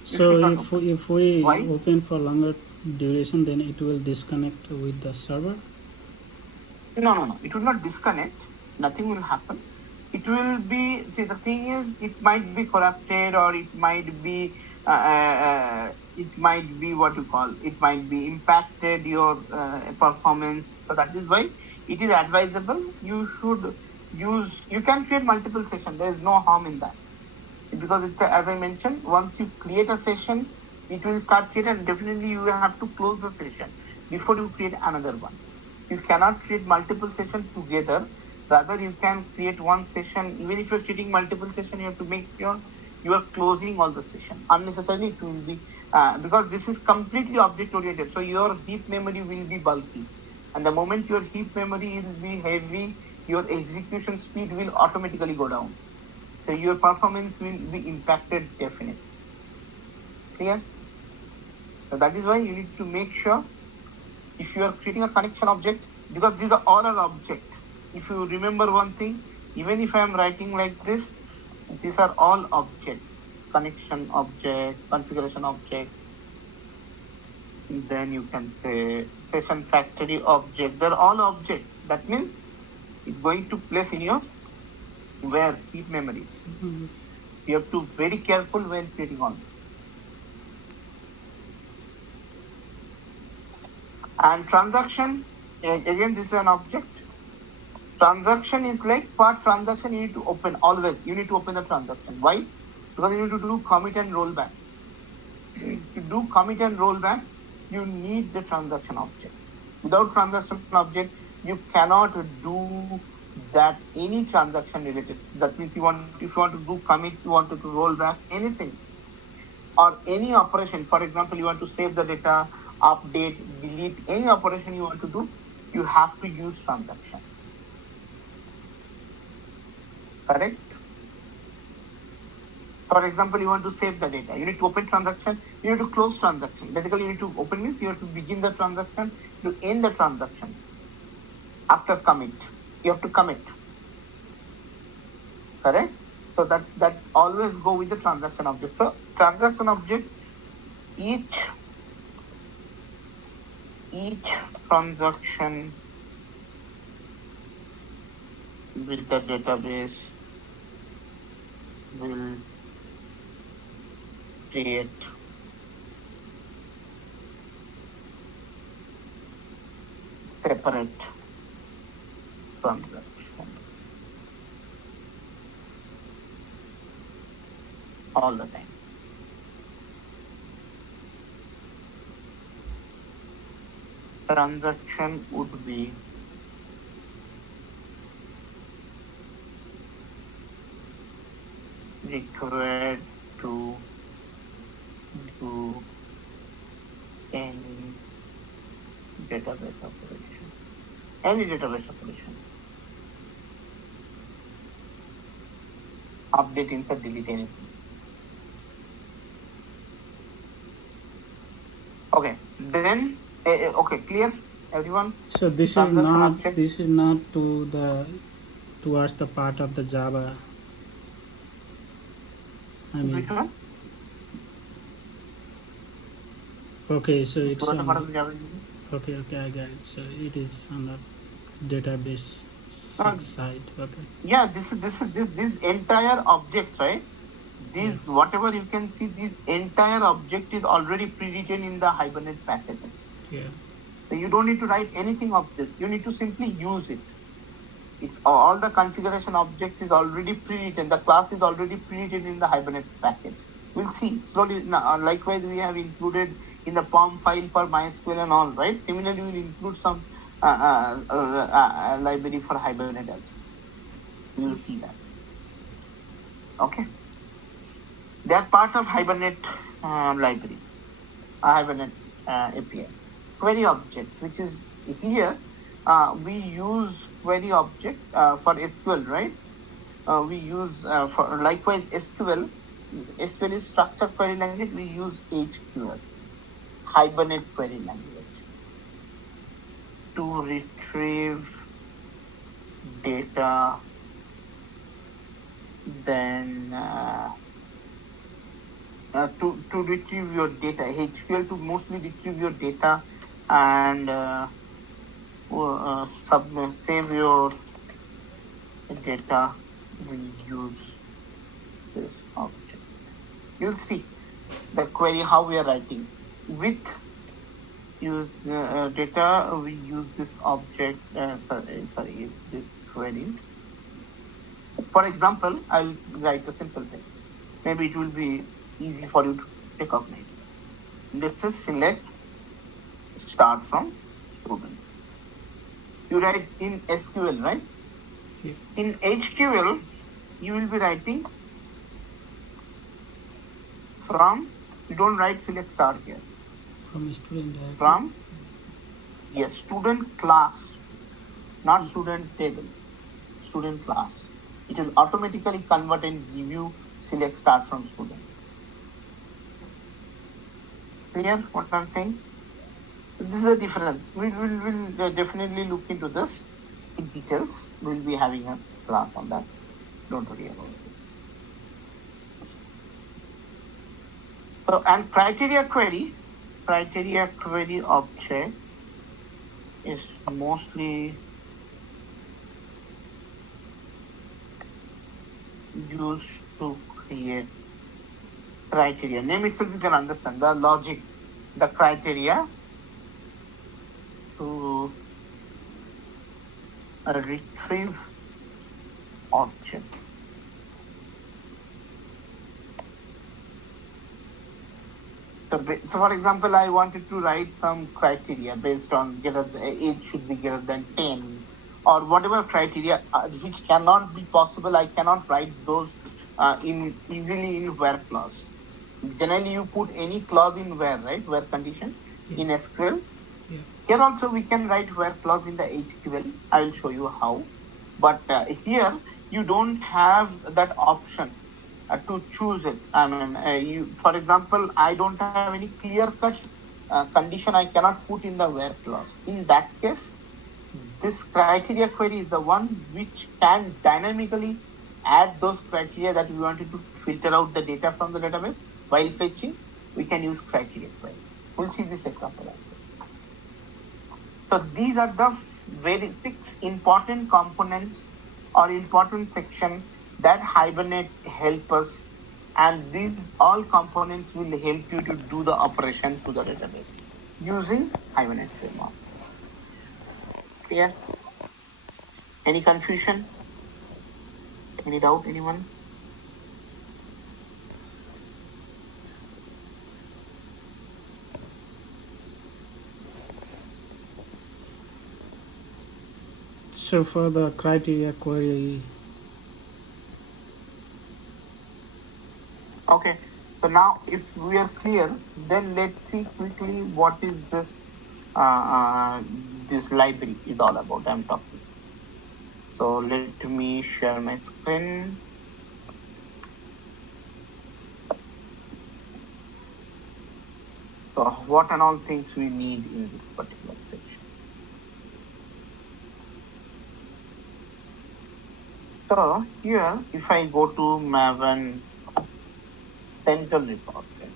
So if we Why? open for longer duration, then it will disconnect with the server. No. It will not disconnect. Nothing will happen. It will be. See, the thing is, it might be corrupted, or it might be. It might be what you call. It might be impacted your performance. So that is why it is advisable. You should use. You can create multiple sessions. There is no harm in that, because it's as I mentioned. Once you create a session, it will start creating. And definitely, you have to close the session before you create another one. You cannot create multiple sessions together. Rather, you can create one session. Even if you're creating multiple sessions, you have to make sure you are closing all the sessions. Unnecessarily, it will be because this is completely object oriented. So your heap memory will be bulky, and the moment your heap memory will be heavy, your execution speed will automatically go down. So your performance will be impacted definitely. Clear? So that is why you need to make sure if you are creating a connection object, because these are all objects. If you remember one thing, even if I am writing like this, these are all objects. Connection object, configuration object. Then you can say session factory object. They're all objects. That means it's going to place in your where heap memory. Mhm. You have to be very careful when creating all this. And transaction, again, this is an object. Transaction is like for transaction, you need to open always. You need to open the transaction. Why? Because you need to do commit and rollback. To do commit and rollback, you need the transaction object. Without transaction object, you cannot do that any transaction related. That means if you want to do commit, you want to do rollback, anything, or any operation. For example, you want to save the data, update, delete, any operation you want to do, you have to use transaction. Correct? For example, you want to save the data. You need to open transaction. You need to close transaction. Basically, you need to open means you have to begin the transaction, to end the transaction. After commit, you have to commit. Correct? So that always go with the transaction object. So transaction object, each transaction with the database will create separate transaction. All the time. Transaction would be required to do any database operation. Any database operation. Update, insert, delete anything. Okay, then okay, clear everyone? So this is not towards the part of the Java. I mean, Which one? okay, so it's Towards the on part of the the, Java. okay, I got it. So it is on the database side. Okay. Yeah, this entire object, right? This whatever you can see, this entire object is already pre-written in the Hibernate packages. Yeah. So you don't need to write anything of this. You need to simply use it. It's all the configuration objects is already pre-written. The class is already pre-written in the Hibernate package. We'll see slowly. Now, likewise, we have included in the POM file for MySQL and all, right? Similarly, we'll include some library for Hibernate as well. You will see that. Okay. They are part of Hibernate library, Hibernate API. Query object, which is here, we use query object for SQL, right? We use for likewise SQL. SQL is structured query language. We use HQL, Hibernate query language, to retrieve data. Then to retrieve your data, HQL to mostly retrieve your data and save your data. We use this object. You'll see the query how we are writing. With use data, we use this object. This query. For example, I'll write a simple thing. Maybe it will be easy for you to recognize. Let's say select start from student. You write in SQL, right? Yeah. In HQL, you will be writing from, you don't write select start here. From student directory. From, yes, student class, not student table, student class. It will automatically convert and give you select start from student. Clear what I'm saying? This is a difference. We will definitely look into this in details. We'll be having a class on that. Don't worry about this. So, and criteria query object is mostly used to create criteria. Name itself you can understand the logic, the criteria to retrieve object. So for example, I wanted to write some criteria based on age should be greater than 10 or whatever criteria which cannot be possible. I cannot write those easily in where clause. Generally, you put any clause in where, right? Where condition in SQL. Yeah. Here also we can write where clause in the HQL. I will show you how. But here you don't have that option to choose it. I mean, for example, I don't have any clear-cut condition I cannot put in the where clause. In that case, this criteria query is the one which can dynamically add those criteria that we wanted to filter out the data from the database. While fetching, we can use criteria query. We'll see this example as well. So these are the very 6 important components or important section that Hibernate help us, and these all components will help you to do the operation to the database using Hibernate framework. Clear? Any confusion? Any doubt, anyone? So for the criteria query, Okay, so now if we are clear, then let's see quickly what is this this library is all about. I'm talking. So let me share my screen. So what and all things we need in this particular section. So here, if I go to Maven central repository,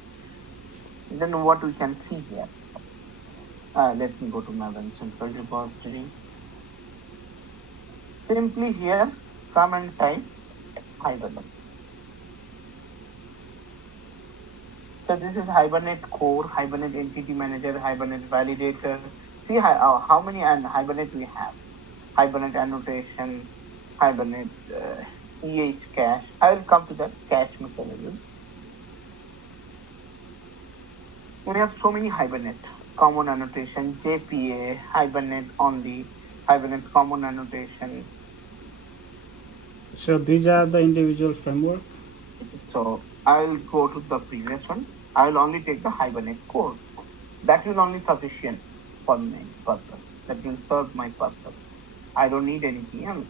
then what we can see here. Let me go to Maven central repository. Simply here, come and type Hibernate. So this is Hibernate core, Hibernate entity manager, Hibernate validator. See how many Hibernate we have. Hibernate annotation, Hibernate EH cache. I will come to that cache mechanism. We have so many Hibernate. Common annotation, JPA, Hibernate only, Hibernate common annotation. So these are the individual framework. So I'll go to the previous one. I will only take the Hibernate core. That will only sufficient for my purpose. That will serve my purpose. I don't need anything else.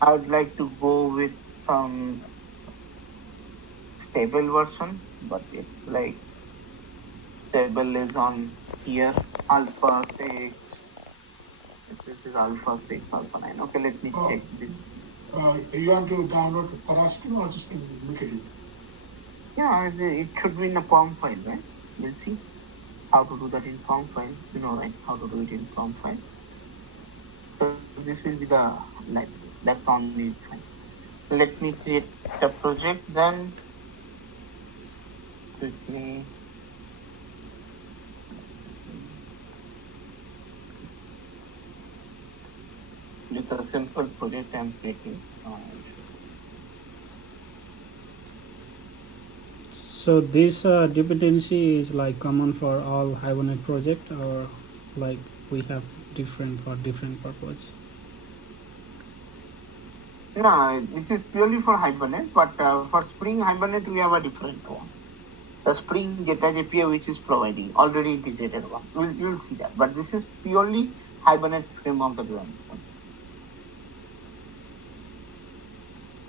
I would like to go with some stable version, but it's like stable is on here, alpha 6. This is alpha 6, alpha 9. Okay, let me check this. You want to download for us to or just look at it? Yeah, it should be in a POM file, right? We'll see how to do that in POM file. You know, right? How to do it in POM file. So this will be the library. That's only fine. Let me create a project then. Quickly. It's a simple project I'm creating. So this dependency is like common for all Hibernate project, or like we have different for different purpose. No, this is purely for Hibernate, but for Spring Hibernate we have a different one. The Spring Data API which is providing already integrated one. You'll see that. But this is purely Hibernate framework that we are using.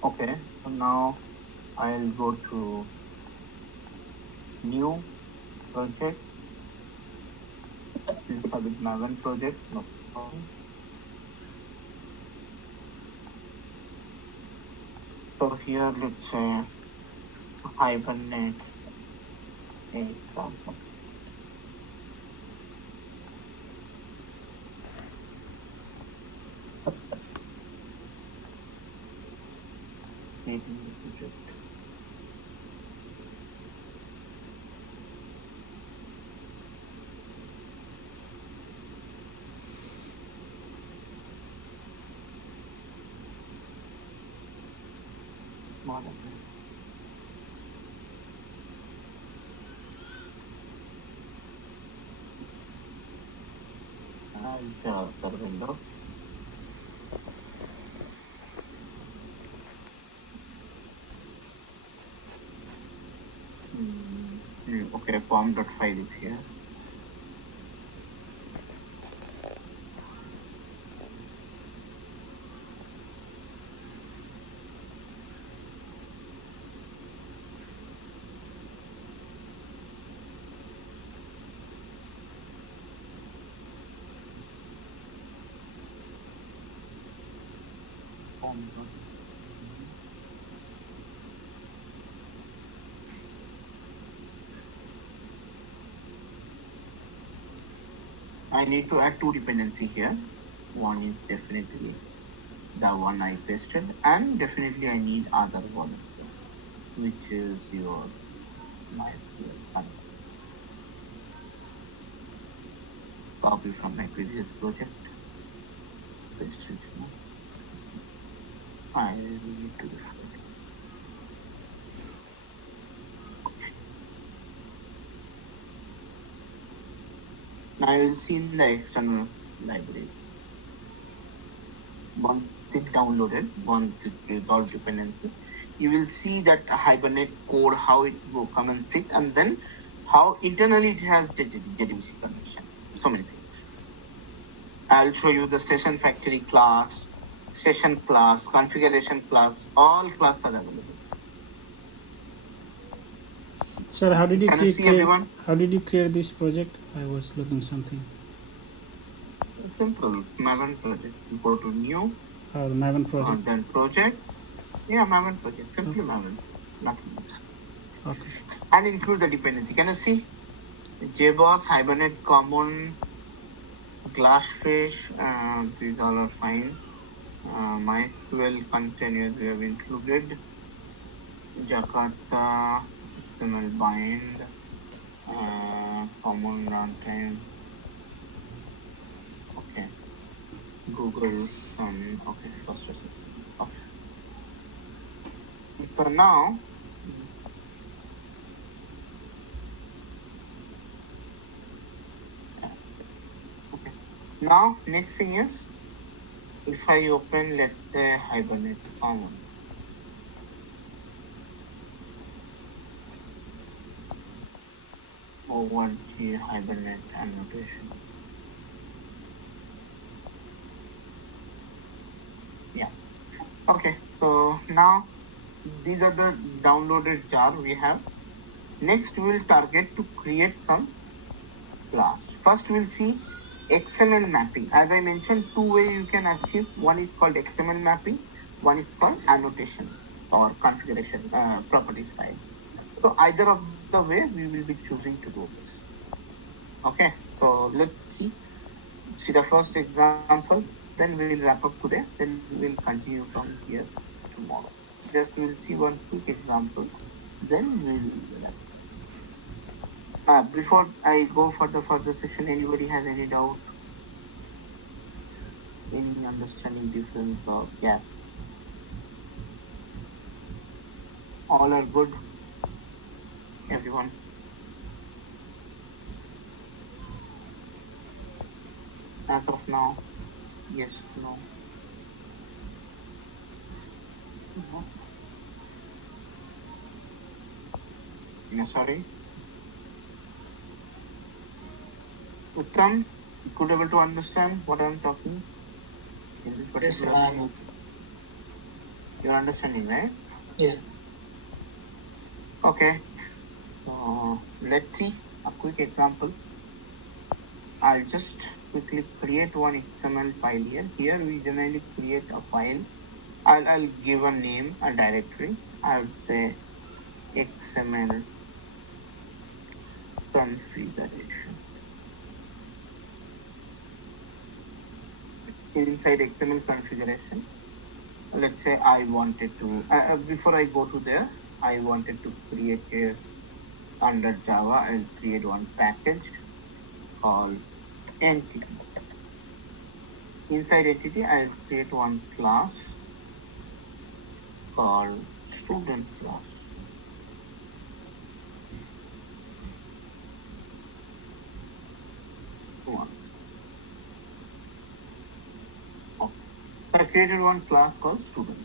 Okay, so now I'll go to new project. This is with Maven project. No problem. So here let's say Hibernate example. Creating the project. Model. I'll share the window. Okay, form.file is here. I need to add two dependency here. One is definitely the one I pasted, and definitely I need other one, which is your MySQL. Copy from my previous project. Paste it here. I really need to refer it. Now you will see in the external library. once it downloaded, once it resolved dependency, you will see that Hibernate code, how it will come and sit, and then how internally it has JDBC connection. So many things. I'll show you the session factory class, session class, configuration class, all classes are available. Sir, how did you Can you see everyone? How did you create this project? I was looking something. Simple. Maven project. You go to new. The Maven project. Then project. Yeah, Maven project. Simply Maven. Nothing else. Okay. And include the dependency. Can you see? JBoss, Hibernate Common, Glassfish, these all are fine. MySQL containers we have included. Jakarta, XML bind, common runtime. Okay. Google, okay, first research. Okay. So now, okay. Now, next thing is, if I open, let's say, Hibernate Common. O1G Hibernate annotation. Yeah. Okay. So now these are the downloaded jar we have. Next we will target to create some class. First we'll see XML mapping. As I mentioned, two ways you can achieve. One is called XML mapping. One is called annotation or configuration properties file. So either of the way we will be choosing to do this. Okay, so let's see the first example, then we will wrap up today, then we will continue from here tomorrow. Just we will see one quick example, then we will wrap. Before I go for the further section, anybody has any doubt? Any understanding difference or gap? All are good? Everyone? As of now, yes, no. No. No, sorry. Uttam, you could able to understand what I am talking in this particular thing? You're understanding, right? Yeah. Okay. So let's see a quick example. I'll just quickly create one XML file here. Here we generally create a file. I'll give a name, a directory. I'll say XML configuration. Inside XML configuration, let's say I wanted to, before I go to there, I wanted to create a, under Java, I'll create one package called entity. Inside entity, I'll create one class called student class. I created one class called student.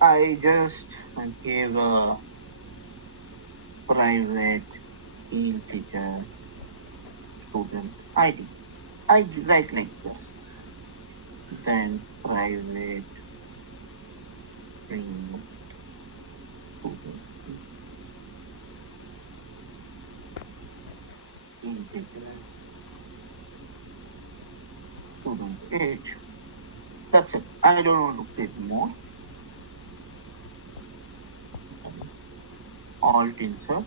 I just gave a private integer student ID. I write like this. Then private string student integer student age. That's it. I don't want to create more. Alt insert.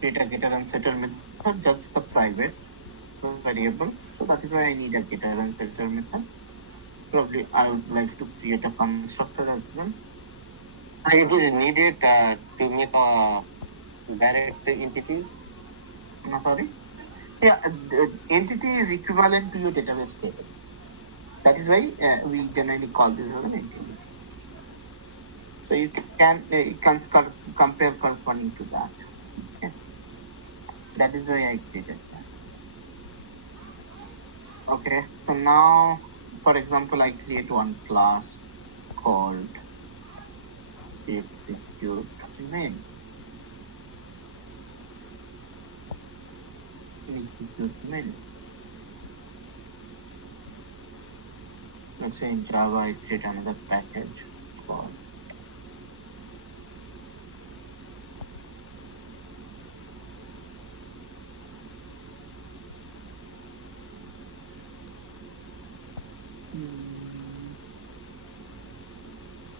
Create a getter and setter method, just the private variable. So that is why I need a getter and setter method. Probably I would like to create a constructor as well. It is needed to make a direct entity. No, sorry. Yeah, entity is equivalent to your database table. That is why we generally call this as an entity. So you can compare corresponding to that. Okay. That is why I created that. Okay, so now, for example, I create one class called execute main. Execute main. Let's say in Java, I create another package called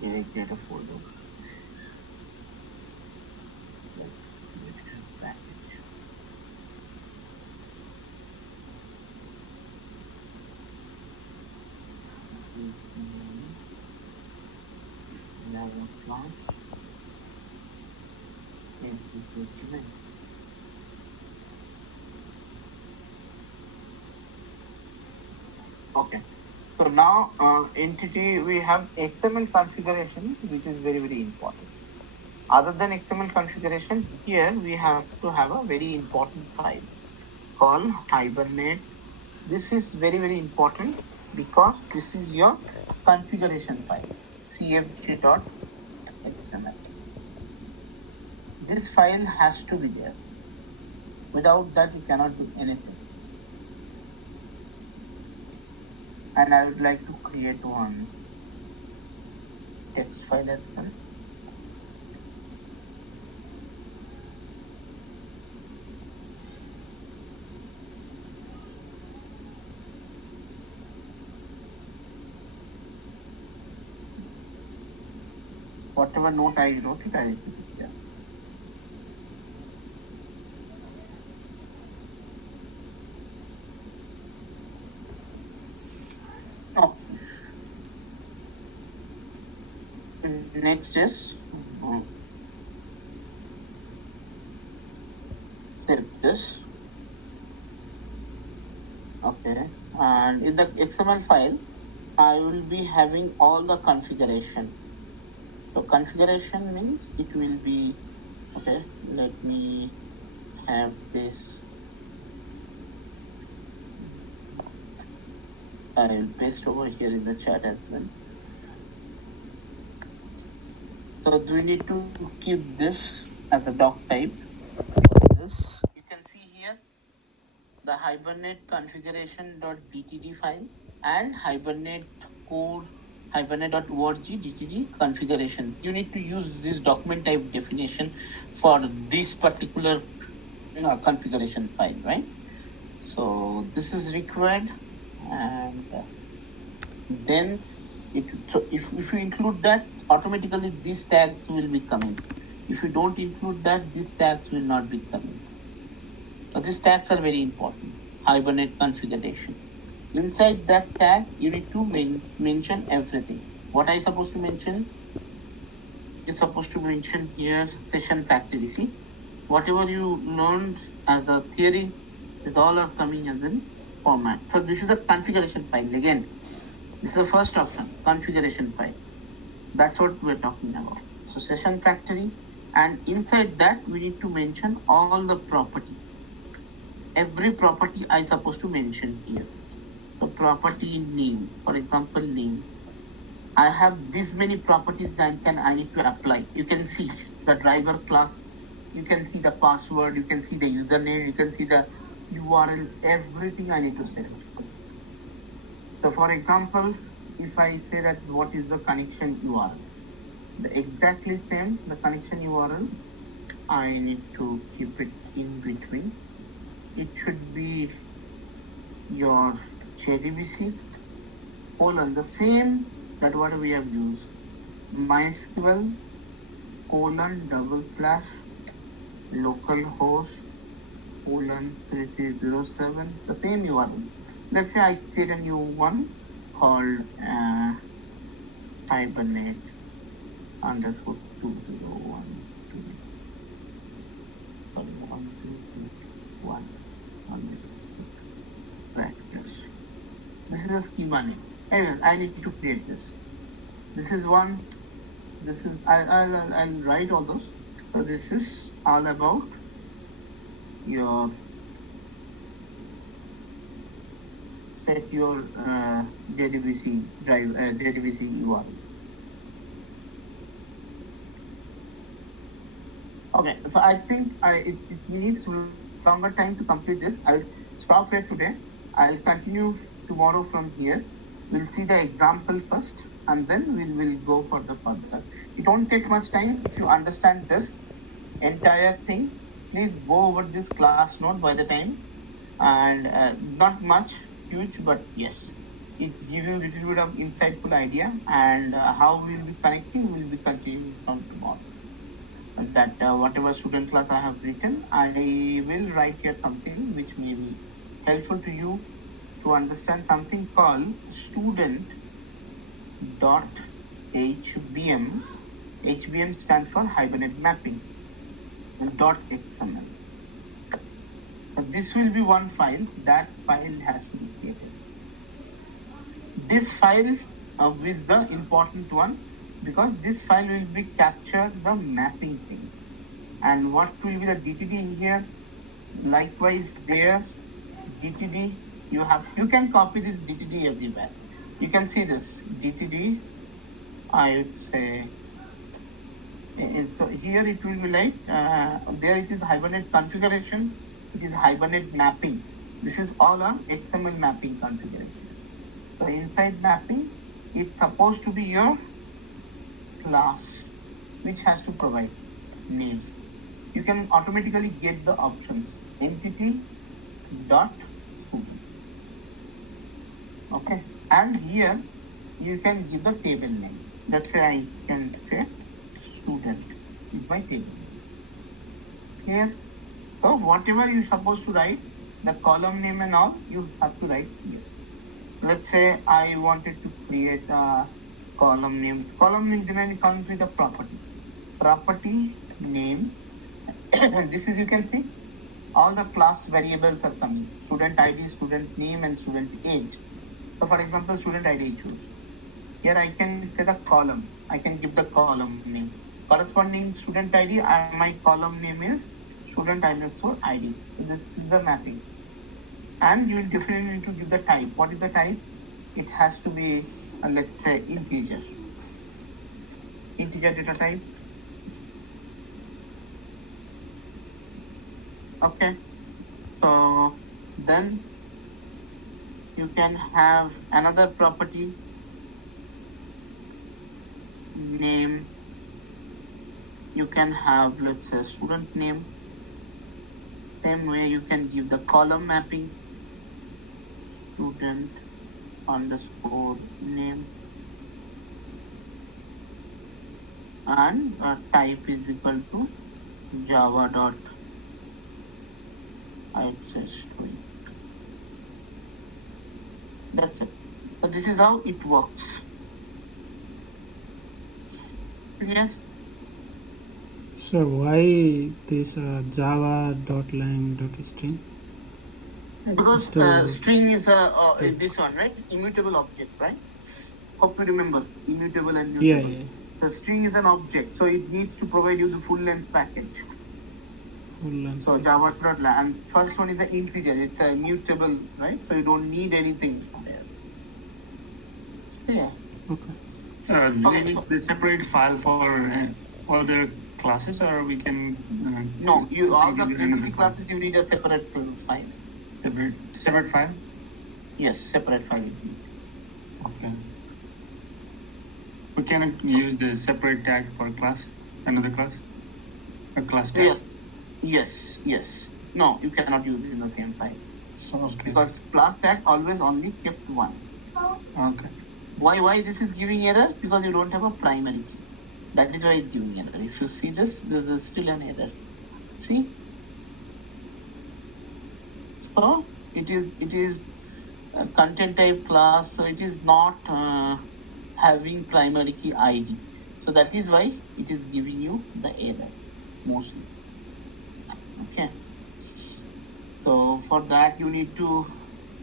here I create a folder. Let's create a package. Java class execute main. Okay. So now entity, we have XML configuration, which is very, very important. Other than XML configuration, here we have to have a very important file called Hibernate. This is very, very important because this is your configuration file, cfg.xml. This file has to be there. Without that, you cannot do anything. And I would like to create one text file as well. Whatever note I wrote it, I will put it here. Oh. Next is this. Okay, and in the XML file, I will be having all the configuration. So configuration means it will be, okay, let me have this. I will paste over here in the chat as well. So we need to keep this as a doc type. This, you can see here the Hibernate configuration.dtd file and Hibernate code hibernate.org dtd configuration. You need to use this document type definition for this particular configuration file, right? So this is required, and then if you include that, automatically these tags will be coming. If you don't include that, these tags will not be coming. So these tags are very important. Hibernate configuration. Inside that tag, you need to mention everything. What I supposed to mention? You're supposed to mention here session factory. See, whatever you learned as a theory is all are coming as a format. So this is a configuration file. Again, this is the first option, configuration file. That's what we're talking about. So session factory, and inside that we need to mention all the property. Every property I supposed to mention here. So property name, for example, name. I have this many properties that I need to apply. You can see the driver class, you can see the password, you can see the username, you can see the URL, everything I need to set. So for example, if I say that what is the connection URL, the exactly same, the connection URL, I need to keep it in between. It should be your JDBC colon, the same that what we have used, MySQL :/ localhost :3307, the same URL. Let's say I create a new one called Hibernate _2012. Sorry, 1221. This is a schema name. Anyway, I need to create this. This is one. This is I'll write all those. So this is all about your JDBC drive, JDBC URL. Okay, so I think it needs longer time to complete this. I'll stop here today. I'll continue tomorrow from here. We'll see the example first, and then we'll go for the further. It won't take much time. If you understand this entire thing, please go over this class note by the time, and not much huge, but yes, it gives you a little bit of insightful idea, and how we'll be connecting, we'll be continuing from tomorrow. That whatever student class I have written, I will write here something which may be helpful to you to understand something called student.hbm. HBM stands for Hibernate Mapping, and .xml. So this will be one file. That file has to be created. This file is the important one, because this file will be capture the mapping things. And what will be the DTD in here? Likewise there, DTD, you can copy this DTD everywhere. You can see this DTD, I would say, so here it will be like, there it is Hibernate configuration, it is Hibernate mapping. This is all on XML mapping configuration. So inside mapping, it's supposed to be your class, which has to provide name. You can automatically get the options entity dot who. Okay, and here you can give the table name. Let's say I can say student is my table name. Here, so whatever you're supposed to write, the column name and all, you have to write here. Let's say I wanted to create a column name. Column name generally comes with a property. Property name. This is, you can see, all the class variables are coming. Student ID, student name, and student age. So for example, student ID choose. Here I can say the column. I can give the column name. Corresponding student ID, my column name is student ID. This is the mapping. And you will definitely need to give the type. What is the type? It has to be, let's say, integer. Integer data type. Okay. So then you can have another property name. You can have, let's say, student name. Same way you can give the column mapping, student underscore name, and type is equal to java dot string. That's it. So this is how it works. Clear? So why this java.lang.string? Because string is this one, right? Immutable object, right? Hope you remember immutable and mutable. Yeah. The string is an object, so it needs to provide you the full length package. So java.lang, and first one is an integer. It's a mutable, right? So you don't need anything there. Yeah. Okay. Do we need the separate file for other classes, or we can? No, all the entity classes you need a separate file. Separate file? Yes, separate file. Okay. We cannot use the separate tag for class, another class, a class tag. Yes. No, you cannot use it in the same file. Okay. Because class tag always only kept one. Okay. Why this is giving error? Because you don't have a primary key. That is why it's giving error. If you see this is still an error. See? So it is a content type class, so it is not having primary key ID. So that is why it is giving you the error mostly. Okay. So for that you need to,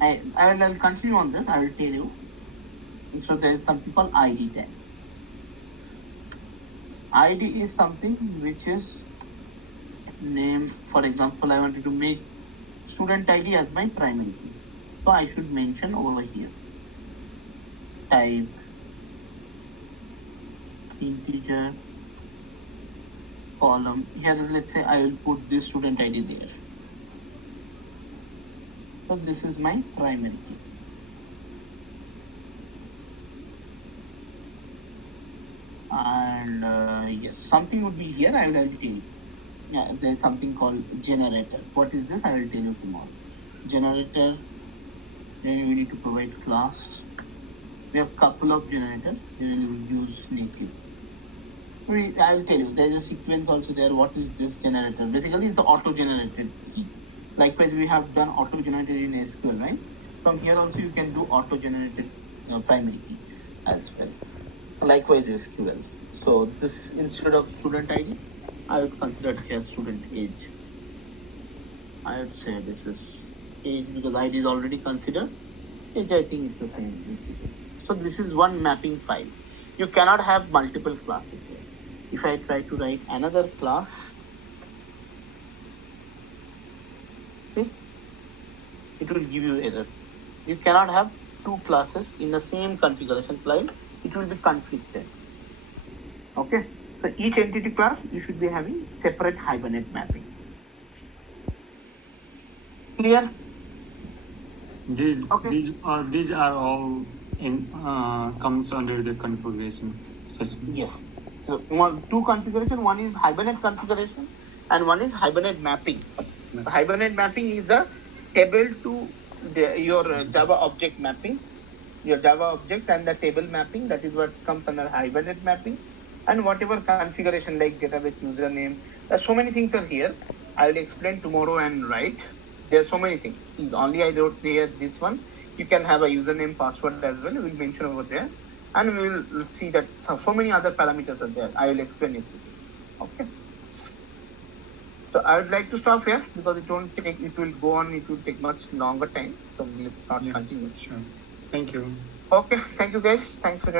I'll continue on this. I will tell you. So there is something called ID tag. ID is something which is name, for example, I wanted to make student ID as my primary key. So I should mention over here type integer column. Here, let's say I will put this student ID there. So this is my primary key. And yes, something would be here. I will tell you. Yeah, there's something called generator. What is this? I will tell you tomorrow. Generator. Then we need to provide class. We have couple of generators. Then we will use native. I will tell you. There is a sequence also there. What is this generator? Basically, it's the auto-generated key. Likewise, we have done auto-generated in SQL, right? From here also, you can do auto-generated primary key as well. Likewise, SQL. So this, instead of student ID, I would consider here student age. I would say this is age because ID is already considered. Age, I think, is the same. So this is one mapping file. You cannot have multiple classes here. If I try to write another class, see, it will give you error. You cannot have two classes in the same configuration file. It will be conflicted. Okay. So each entity class, you should be having separate Hibernate mapping. Clear? These are all in comes under the configuration session. Yes. So two configuration. One is Hibernate configuration, and one is Hibernate mapping. The Hibernate mapping is the table to your Java object mapping, your Java object and the table mapping. That is what comes under Hibernate mapping. And whatever configuration like database username, there's so many things are here. I will explain tomorrow and write. There's so many things. Only I wrote here this one. You can have a username, password as well. We'll mention over there, and we will see that so many other parameters are there. I will explain it. Okay. So I would like to stop here because it won't take. It will go on. It will take much longer time. So let's not continue. Sure. Thank you. Okay. Thank you guys. Thanks for.